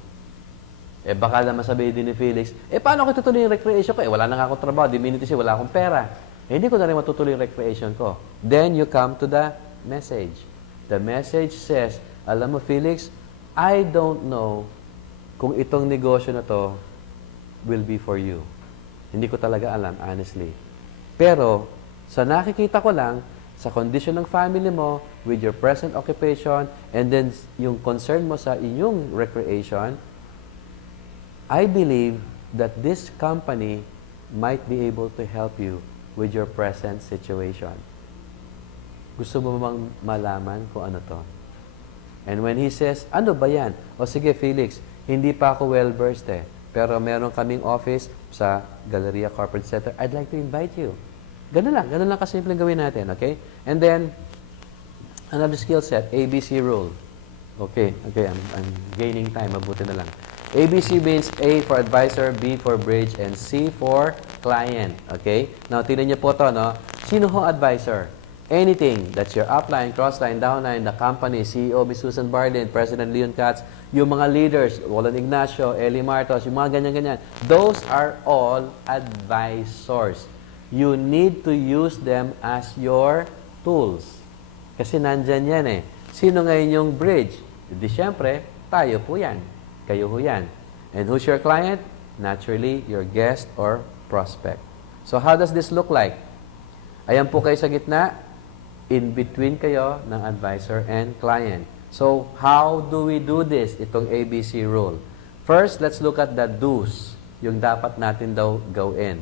Eh baka naman sabihin din ni Felix, paano ko tutuloy yung recreation ko? Wala na nga akong trabaho, diminuti siya, wala akong pera. Hindi ko na rin matutuloy yung recreation ko. Then you come to the message. The message says, alam mo Felix, I don't know kung itong negosyo na to will be for you. Hindi ko talaga alam, honestly. Pero, sa nakikita ko lang, sa condition ng family mo, with your present occupation, and then yung concern mo sa inyong recreation, I believe that this company might be able to help you with your present situation. Gusto mo bang malaman kung ano to? And when he says, ano ba yan? O sige Felix, hindi pa ako well-versed pero meron kaming office sa Galleria Corporate Center. I'd like to invite you. Ganun lang kasimpleng gawin natin, okay? And then, another skill set, ABC rule. Okay, I'm gaining time, mabuti na lang. ABC means A for advisor, B for bridge, and C for client, okay? Now, tingnan niyo po to, no? Sino ho advisor? Anything that's your upline, crossline, downline, the company, CEO, Ms. Susan Bardin, President Leon Katz, yung mga leaders, Roland Ignacio, Eli Martos, yung mga ganyan-ganyan, those are all advisors. You need to use them as your tools. Kasi nandyan yan eh. Sino ngayon yung bridge? Di syempre, tayo po yan. Kayo ho yan. And who's your client? Naturally, your guest or prospect. So how does this look like? Ayan po kayo sa gitna. In between kayo ng advisor and client. So how do we do this? Itong ABC rule. First, let's look at the do's. Yung dapat natin daw gawin.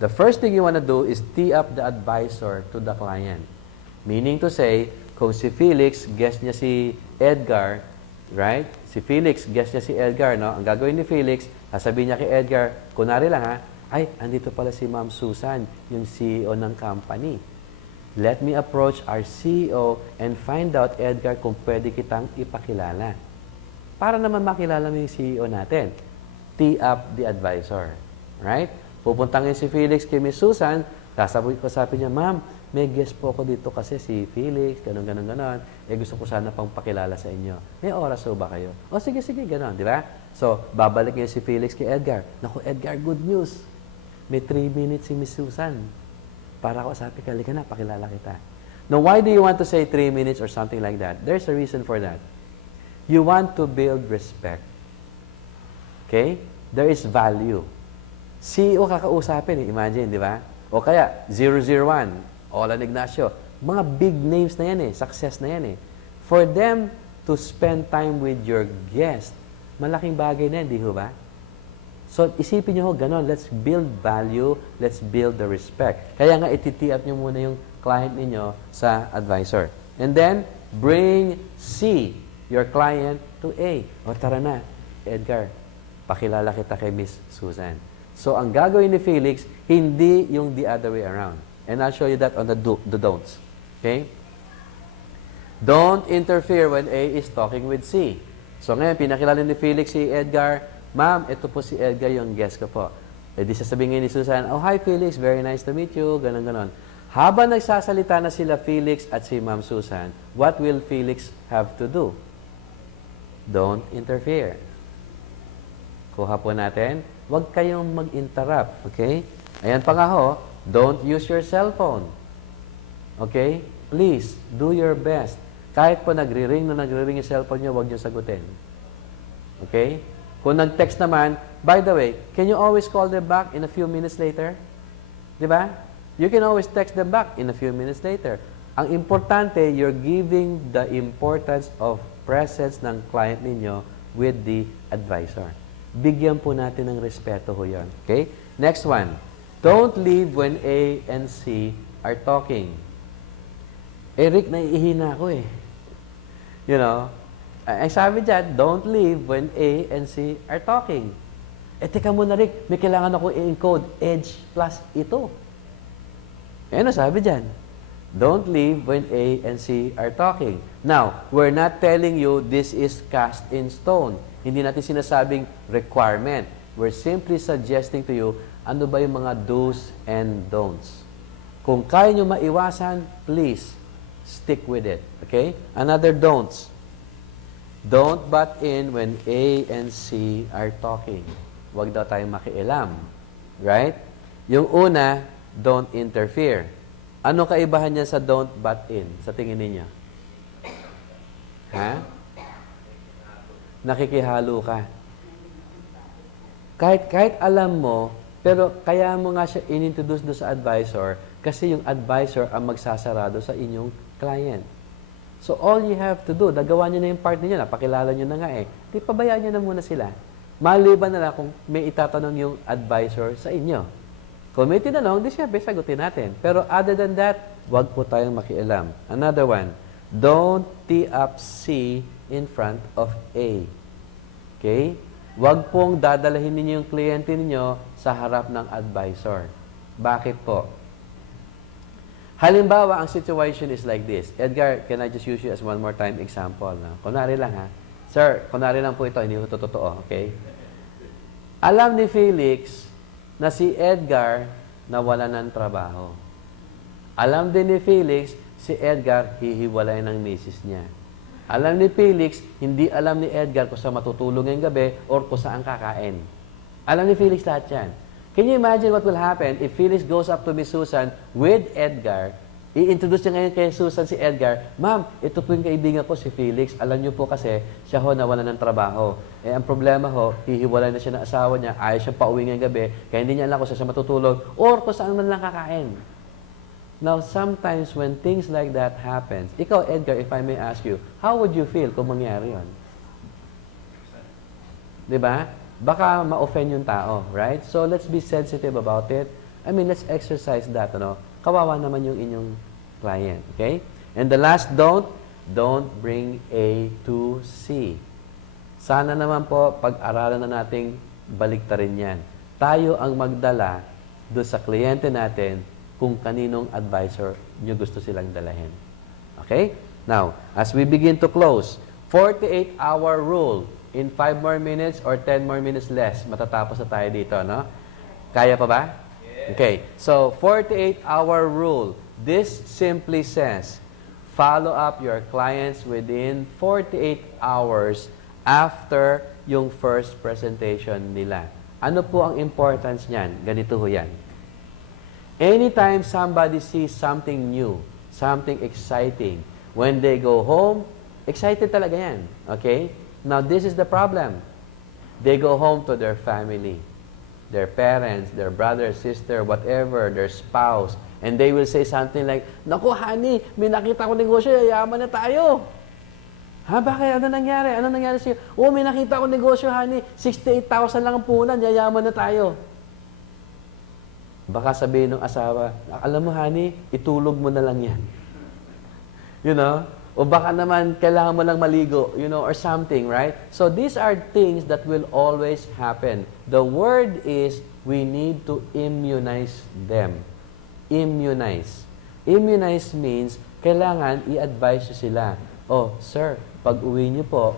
The first thing you want to do is tee up the advisor to the client. Meaning to say, kung si Felix, guest niya si Edgar, right? Si Felix, guest niya si Edgar, no? Ang gagawin ni Felix, sasabihin niya kay Edgar, kunwari lang ha, ay, andito pala si Ma'am Susan, yung CEO ng company. Let me approach our CEO and find out, Edgar, kung pwede kitang ipakilala. Para naman makilala mo yung CEO natin. Tee up the advisor. Right? Pupuntangin si Felix kay Miss Susan, sasabi niya, Ma'am, may guest po ako dito kasi si Felix, ganon. Gusto ko sana pang pakilala sa inyo. May oras ho ba kayo? O sige, ganon, di ba? So, babalik niya si Felix kay Edgar. Naku, Edgar, good news. May 3 minutes si Miss Susan. Para ako sabi ka, halika na, pakilala kita. Now, why do you want to say 3 minutes or something like that? There's a reason for that. You want to build respect. Okay? There is value. CEO kakausapin, imagine, di ba? O kaya, 001, Olan Ignacio. Mga big names na yan success na yan For them to spend time with your guest, malaking bagay na yan, di ba? So, isipin nyo ganon, let's build value, let's build the respect. Kaya nga, ititee up nyo muna yung client ninyo sa advisor. And then, bring C, your client, to A. O tara na, Edgar, pakilala kita kay Miss Susan. So, ang gagawin ni Felix, hindi yung the other way around. And I'll show you that on the don'ts. Okay? Don't interfere when A is talking with C. So, ngayon, pinakilala ni Felix si Edgar, Ma'am, ito po si Edgar, yung guest ko po. E di sasabihin ni Susan, oh, hi Felix, very nice to meet you, ganon. Habang nagsasalita na sila Felix at si Ma'am Susan, what will Felix have to do? Don't interfere. Kuha po natin, huwag kayong mag-interrupt, okay? Ayan pa nga ho, don't use your cellphone. Okay? Please, do your best. Kahit po nagre-ring yung cellphone nyo, huwag nyo sagutin. Okay? Kung nag-text naman, by the way, can you always call them back in a few minutes later? Di ba? You can always text them back in a few minutes later. Ang importante, you're giving the importance of presence ng client ninyo with the advisor. Bigyan po natin ng respeto ho yan. Okay? Next one. Don't leave when A and C are talking. Eric, naiihina ako You know? Ang sabi dyan, don't leave when A and C are talking. Teka muna, Rick, may kailangan ako i-encode edge plus ito. Ano sabi dyan? Don't leave when A and C are talking. Now, we're not telling you this is cast in stone. Hindi natin sinasabing requirement. We're simply suggesting to you, ano ba yung mga do's and don'ts. Kung kaya nyo maiwasan, please, stick with it. Okay? Another don'ts. Don't butt in when A and C are talking. Huwag daw tayong makialam. Right? Yung una, don't interfere. Ano kaibahan niya sa don't butt in, sa tingin ninyo? Ha? Nakikihalo ka. Kahit alam mo, pero kaya mo nga siya inintroduce do sa advisor kasi yung advisor ang magsasarado sa inyong client. So, all you have to do, nagawa nyo na yung part niyo, napakilala nyo na nga di pabayaan nyo na muna sila. Maliban na lang kung may itatanong yung advisor sa inyo. Kung may tinanong, di siyempre sagutin natin. Pero other than that, wag po tayong makialam. Another one, don't tee up C in front of A. Okay? Wag pong dadalahin ninyo yung kliyente ninyo sa harap ng advisor. Bakit po? Halimbawa, ang situation is like this. Edgar, can I just use you as one more time example? No? Kunwari lang ha. Sir, kunwari lang po ito, hindi ito totoo, okay? Alam ni Felix na si Edgar nawala ng trabaho. Alam din ni Felix, si Edgar hihiwalay ng misis niya. Alam ni Felix, hindi alam ni Edgar kung saan matutulog ngayong gabi or kung saan kakain. Alam ni Felix lahat yan. Can you imagine what will happen if Felix goes up to Miss Susan with Edgar, i-introduce niya ngayon kay Susan si Edgar, Ma'am, ito po yung kaibigan ko si Felix. Alam niyo po kasi, siya ho nawala ng trabaho. Ang problema ho, hihiwalay na siya ng asawa niya, ayaw siya pauwi ngayong gabi, kaya hindi niya alam kung saan siya matutulog or kung saan man lang kakain. Now, sometimes when things like that happens, ikaw, Edgar, if I may ask you, how would you feel kung mangyari yun? Diba? Baka ma-offend yung tao, right? So, let's be sensitive about it. I mean, let's exercise that, Kawawa naman yung inyong client. Okay? And the last don't bring A to C. Sana naman po, pag-aralan na nating baliktarin yan. Tayo ang magdala doon sa kliyente natin kung kaninong advisor nyo gusto silang dalahin. Okay? Now, as we begin to close, 48-hour rule. In 5 more minutes or 10 more minutes less, matatapos na tayo dito, no? Kaya pa ba? Okay. So, 48-hour rule. This simply says, follow up your clients within 48 hours after yung first presentation nila. Ano po ang importance niyan? Ganito ho yan. Anytime somebody sees something new, something exciting, when they go home, excited talaga yan. Okay? Now, this is the problem. They go home to their family, their parents, their brother, sister, whatever, their spouse, and they will say something like, "Naku, honey, may nakita ko negosyo, yayaman na tayo." Ha, bakit? Ano nangyari? Ano nangyari sa'yo? Oh, may nakita ko negosyo, honey, 68,000 lang ang punan, yayaman na tayo. Baka sabihin ng asawa, alam mo, honey, itulog mo na lang yan. You know? O baka naman, kailangan mo lang maligo, you know, or something, right? So these are things that will always happen. The word is, we need to immunize them. Immunize. Immunize means, kailangan i-advise nyo sila. Oh, sir, pag uwi nyo po,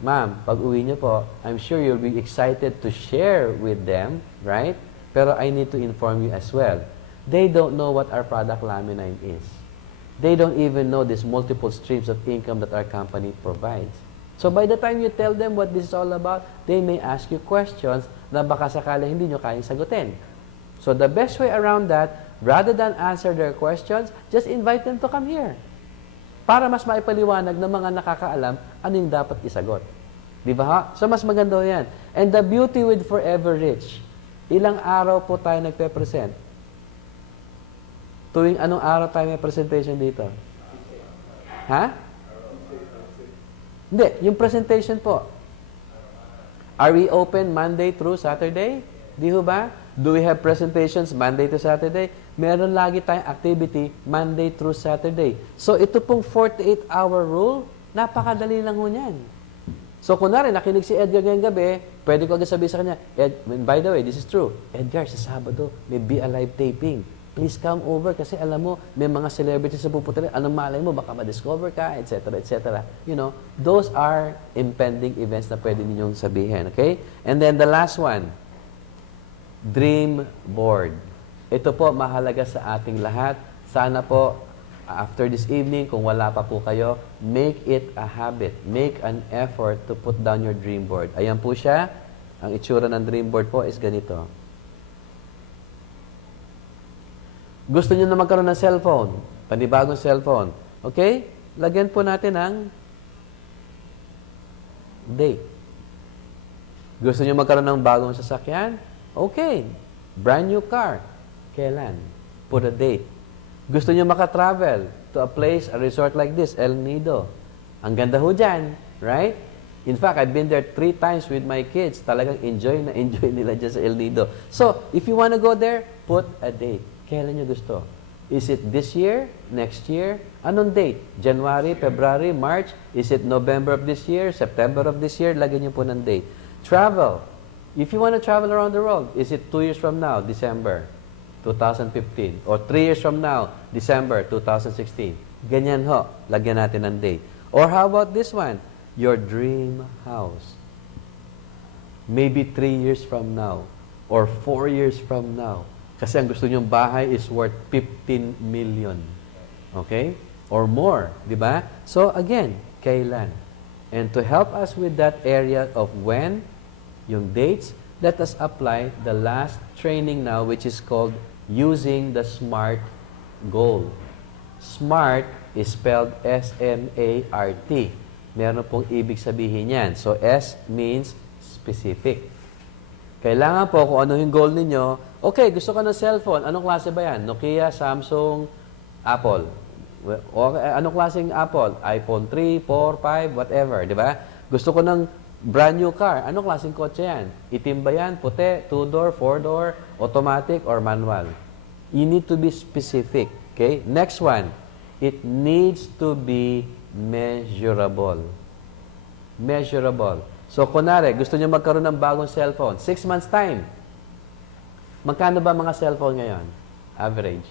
ma'am, pag uwi nyo po, I'm sure you'll be excited to share with them, right? Pero I need to inform you as well. They don't know what our product Lamine is. They don't even know these multiple streams of income that our company provides. So by the time you tell them what this is all about, they may ask you questions na baka sakali hindi nyo kayang sagutin. So the best way around that, rather than answer their questions, just invite them to come here. Para mas maipaliwanag ng mga nakakaalam ano yung dapat isagot. Di ba ha? So mas maganda yan. And the beauty with Forever Rich, ilang araw po tayo nagpe-present? Tuwing anong araw tayo may presentation dito? Ha? Hindi, yung presentation po. Are we open Monday through Saturday? Di ho ba? Do we have presentations Monday to Saturday? Meron lagi tayong activity Monday through Saturday. So ito pong 48-hour rule, napakadali lang ho niyan. So kunwari, nakinig si Edgar ngayong gabi, pwede ko agad sabihin sa kanya, by the way, this is true, Edgar, sa Sabado, may Be Alive taping. Please come over kasi alam mo, may mga celebrities na pupunta rin. Anong malay mo, baka ma-discover ka, etc., etc. You know, those are impending events na pwede ninyong sabihin, okay? And then the last one, dream board. Ito po, mahalaga sa ating lahat. Sana po, after this evening, kung wala pa po kayo, make it a habit. Make an effort to put down your dream board. Ayan po siya. Ang itsura ng dream board po is ganito. Gusto nyo na magkaroon ng cellphone, panibagong cellphone. Okay? Lagyan po natin ng date. Gusto nyo magkaroon ng bagong sasakyan? Okay. Brand new car. Kailan? Put a date. Gusto nyo makatravel to a place, a resort like this, El Nido. Ang ganda ho dyan, right? In fact, I've been there 3 times with my kids. Talagang enjoy na enjoy nila dyan sa El Nido. So, if you want to go there, put a date. Kailan nyo gusto? Is it this year? Next year? Anong date? January, February, March? Is it November of this year? September of this year? Lagyan nyo po ng date. Travel. If you want to travel around the world, is it 2 years from now, December 2015? Or 3 years from now, December 2016? Ganyan ho. Lagyan natin ng date. Or how about this one? Your dream house. Maybe 3 years from now. Or 4 years from now. Kasi ang gusto nyong bahay is worth 15 million. Okay? Or more. Di ba? So again, kailan? And to help us with that area of when, yung dates, let us apply the last training now which is called using the SMART goal. SMART is spelled S-M-A-R-T. Meron pong ibig sabihin yan. So S means specific. Kailangan po kung ano yung goal ninyo. Okay, gusto ka ng cellphone. Anong klase ba yan? Nokia, Samsung, Apple. Okay, anong klaseng Apple? iPhone 3, 4, 5, whatever. Di ba? Gusto ko ng brand new car. Anong klaseng kotse yan? Itim ba yan? Puti? 2-door, 4-door, automatic, or manual? You need to be specific. Okay? Next one. It needs to be measurable. Measurable. So, kunwari, gusto nyo magkaroon ng bagong cellphone. 6 months time. Magkano ba mga cellphone ngayon? Average.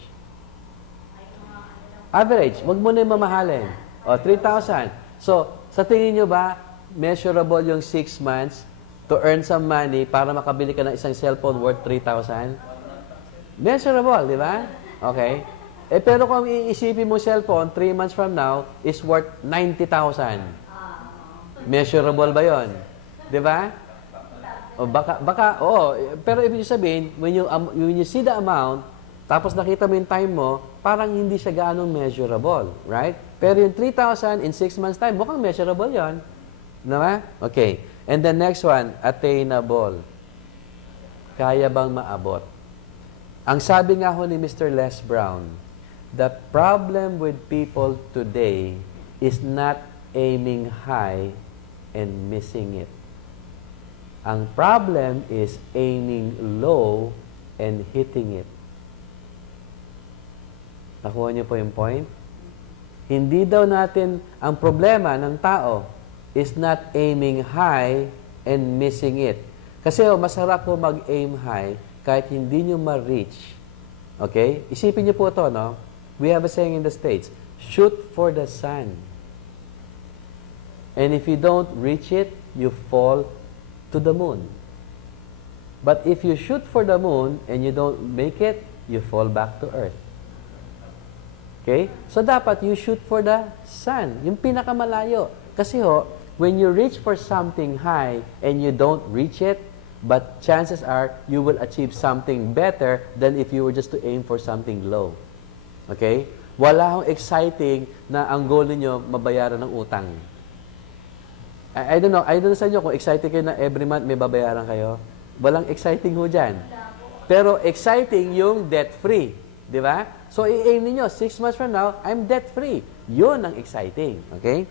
Average. Huwag mo na yung mamahalin. O, 3,000. So, sa tingin nyo ba, measurable yung 6 months to earn some money para makabili ka ng isang cellphone worth 3,000? Measurable, di ba? Okay. Eh, pero kung iisipin mo cellphone, 3 months from now, is worth 90,000. Measurable ba yon? Di ba? O pero ibig sabihin, when you see the amount, tapos nakita mo yung time mo, parang hindi siya gaanong measurable, right? Pero yung 3,000 in 6 months time, mukhang measurable yon. Diba? Okay. And the next one, attainable. Kaya bang maabot? Ang sabi nga ho ni Mr. Les Brown, the problem with people today is not aiming high and missing it. Ang problem is aiming low and hitting it. Nakuha niyo po yung point? Hindi daw natin, ang problema ng tao is not aiming high and missing it. Kasi masarap po mag-aim high kahit hindi nyo ma-reach. Okay? Isipin niyo po ito, no? We have a saying in the States, shoot for the sun. And if you don't reach it, you fall to the moon. But if you shoot for the moon and you don't make it, you fall back to earth. Okay? So, dapat you shoot for the sun. Yung pinakamalayo. Kasi when you reach for something high and you don't reach it, but chances are you will achieve something better than if you were just to aim for something low. Okay? Wala akong exciting na ang goal niyo mabayaran ng utang. I don't know sa inyo kung excited kayo na every month may babayaran kayo. Walang exciting ho dyan. Pero exciting yung debt-free. Di ba? So, i-aim ninyo, 6 months from now, I'm debt-free. Yun ang exciting. Okay?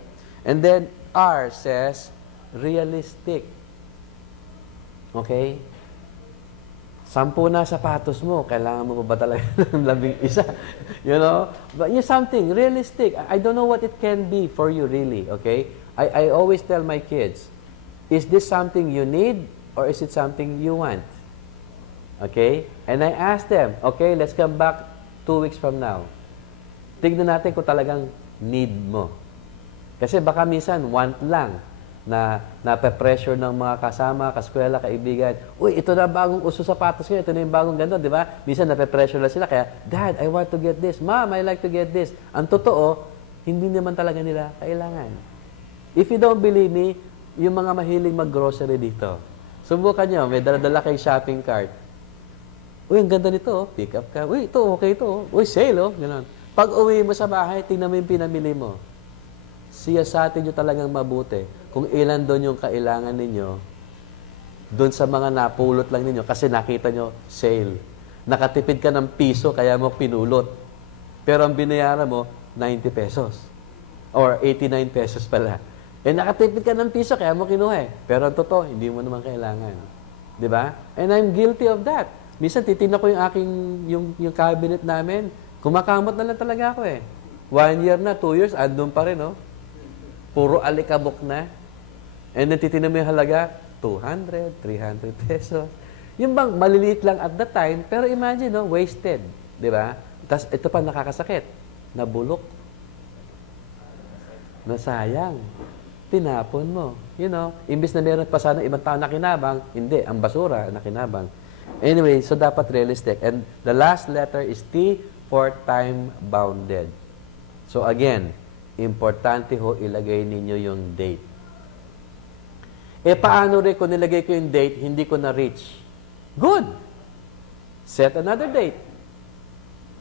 And then, R says, realistic. Okay? 10 na sapatos mo, kailangan mo ba talaga ng 11? You know? But you something realistic. I don't know what it can be for you really. Okay? I always tell my kids, is this something you need or is it something you want? Okay? And I ask them, okay, let's come back 2 weeks from now. Tignan natin kung talagang need mo. Kasi baka minsan, want lang na nape-pressure ng mga kasama, kaskwela, kaibigan. Uy, ito na bagong uso sapatos ngayon. Ito na yung bagong ganito, di ba? Minsan nape-pressure lang sila. Kaya, Dad, I want to get this. Mom, I like to get this. Ang totoo, hindi naman talaga nila kailangan. If you don't believe me, yung mga mahiling mag-grocery dito, subukan nyo, may dala-dala kayong shopping cart. Uy, ang ganda nito, oh. Pick up ka. Uy, ito, okay ito. Uy, sale, oh. Ganun. Pag uwi mo sa bahay, tingnan mo yung pinamili mo. Siyasatin nyo talagang mabuti kung ilan doon yung kailangan ninyo doon sa mga napulot lang ninyo kasi nakita nyo, sale. Nakatipid ka ng piso, kaya mo pinulot. Pero ang binayaran mo, 90 pesos. Or 89 pesos pala. Eh, nakatipid ka ng piso, kaya mo kinuha eh. Pero ang totoo, hindi mo naman kailangan. Di ba? And I'm guilty of that. Minsan, titignan ko yung aking, yung cabinet namin. Kumakamot na lang talaga ako eh. 1 year na, 2 years, andun pa rin, no? Puro alikabok na. And then, titignan mo yung halaga, 200, 300 pesos. Yung bang maliliit lang at that time, pero imagine, no? Wasted. Di ba? Tapos, ito pa nakakasakit. Nabulok. Nasayang. Tinapon mo. You know, imbis na meron pa sana ibang tao na kinabang, hindi, ang basura na kinabang. Anyway, so dapat realistic. And the last letter is T for time-bounded. So again, importante ho ilagay ninyo yung date. Eh, paano rin kung nilagay ko yung date, hindi ko na-reach? Good! Set another date.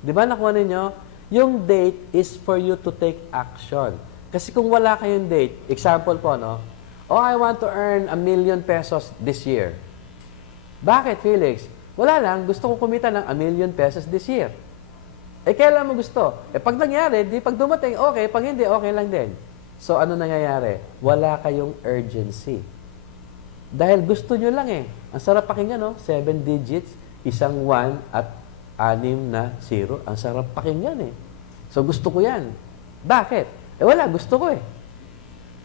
Di ba nakuha ninyo? Yung date is for you to take action. Kasi kung wala kayong date, example po, no? Oh, I want to earn 1 million pesos this year. Bakit, Felix? Wala lang, gusto ko kumita ng 1 million pesos this year. Eh, kailan mo gusto? Eh, pag nangyari, di pag dumating, okay. Pag hindi, okay lang din. So, ano nangyayari? Wala kayong urgency. Dahil gusto nyo lang eh. Ang sarap pakinggan, no? 7 digits, isang 1 at 6 na 0. Ang sarap pakinggan eh. So gusto ko yan. Bakit? Wala, gusto ko eh.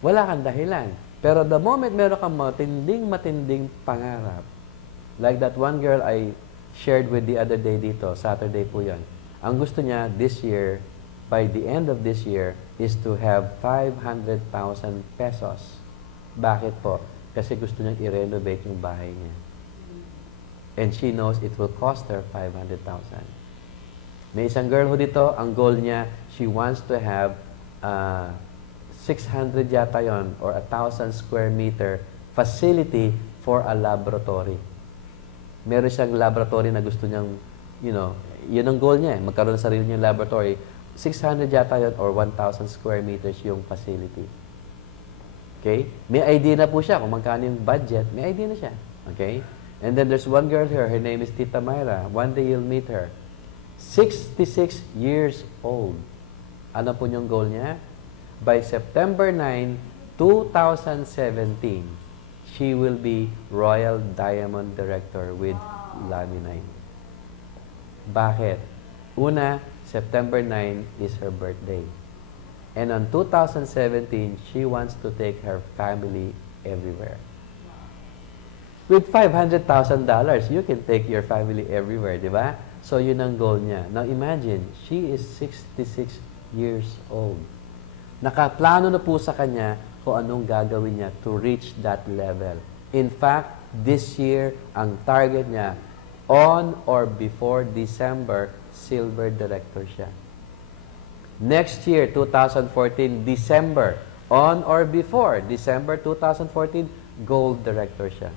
Wala kang dahilan. Pero the moment meron kang matinding pangarap, like that one girl I shared with the other day dito, Saturday po yan. Ang gusto niya this year, by the end of this year, is to have 500,000 pesos. Bakit po? Kasi gusto niyang i-renovate yung bahay niya. And she knows it will cost her 500,000. May isang girl ho dito, ang goal niya, she wants to have 600 yata yon or 1,000 square meter facility for a laboratory. Meron siyang laboratory na gusto niyang, yun ang goal niya, magkaroon ng sarili niyang laboratory. 600 yata yon or 1,000 square meters yung facility. Okay? May idea na po siya kung magkano yung budget. May idea na siya. Okay? And then there's one girl here. Her name is Tita Myra. One day you'll meet her. 66 years old. Ano po yung goal niya? By September 9, 2017, she will be Royal Diamond Director with Laminine. Bakit? Una, September 9 is her birthday. And on 2017, she wants to take her family everywhere. With $500,000, you can take your family everywhere, di ba? So, yun ang goal niya. Now, imagine, she is 66 years old. Nakaplano na po sa kanya kung anong gagawin niya to reach that level. In fact, this year, ang target niya, on or before December, Silver Director siya. Next year, 2014, December, on or before December 2014, Gold Director siya.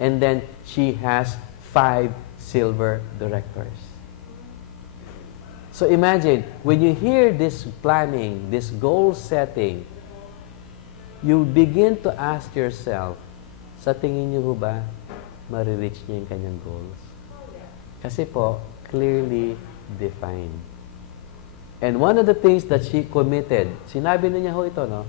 And then, she has 5 Silver Directors. So imagine, when you hear this planning, this goal setting, you begin to ask yourself, sa tingin niyo ba, marireach niya yung kanyang goals? Kasi po, clearly defined. And one of the things that she committed, sinabi na niya ho ito, no?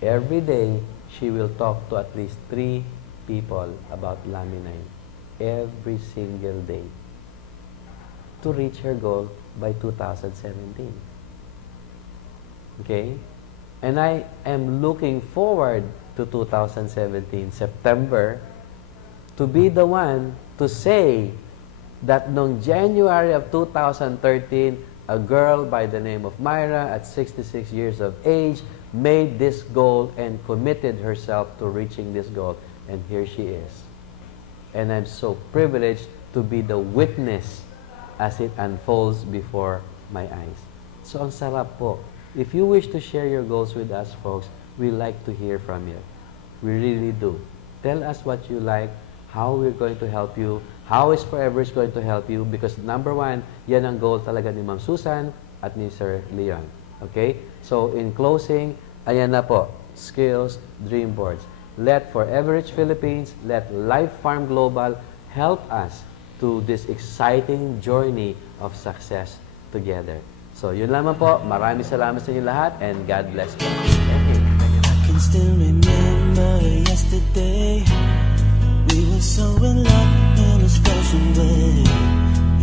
Every day, she will talk to at least 3 people about Laminine. Every single day. To reach her goal by 2017. Okay? And I am looking forward to 2017, September, to be the one to say that noong January of 2013, a girl by the name of Myra at 66 years of age made this goal and committed herself to reaching this goal. And here she is. And I'm so privileged to be the witness as it unfolds before my eyes. So ang sarap po. If you wish to share your goals with us, folks, we like to hear from you. We really do. Tell us what you like, how we're going to help you, how is Forever is going to help you, because number 1, yan ang goal talaga ni Ma'am Susan at ni Sir Leon. Okay? So in closing, ayan na po, skills, dream boards. Let Forever Rich Philippines, let Life Farm Global help us to this exciting journey of success together. So, yun lamang po. Maraming salamat sa inyo lahat and God bless you. Thank you. I can still remember yesterday. We were so in love in a special way.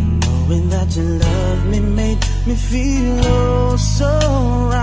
And knowing that you loved me made me feel oh so right.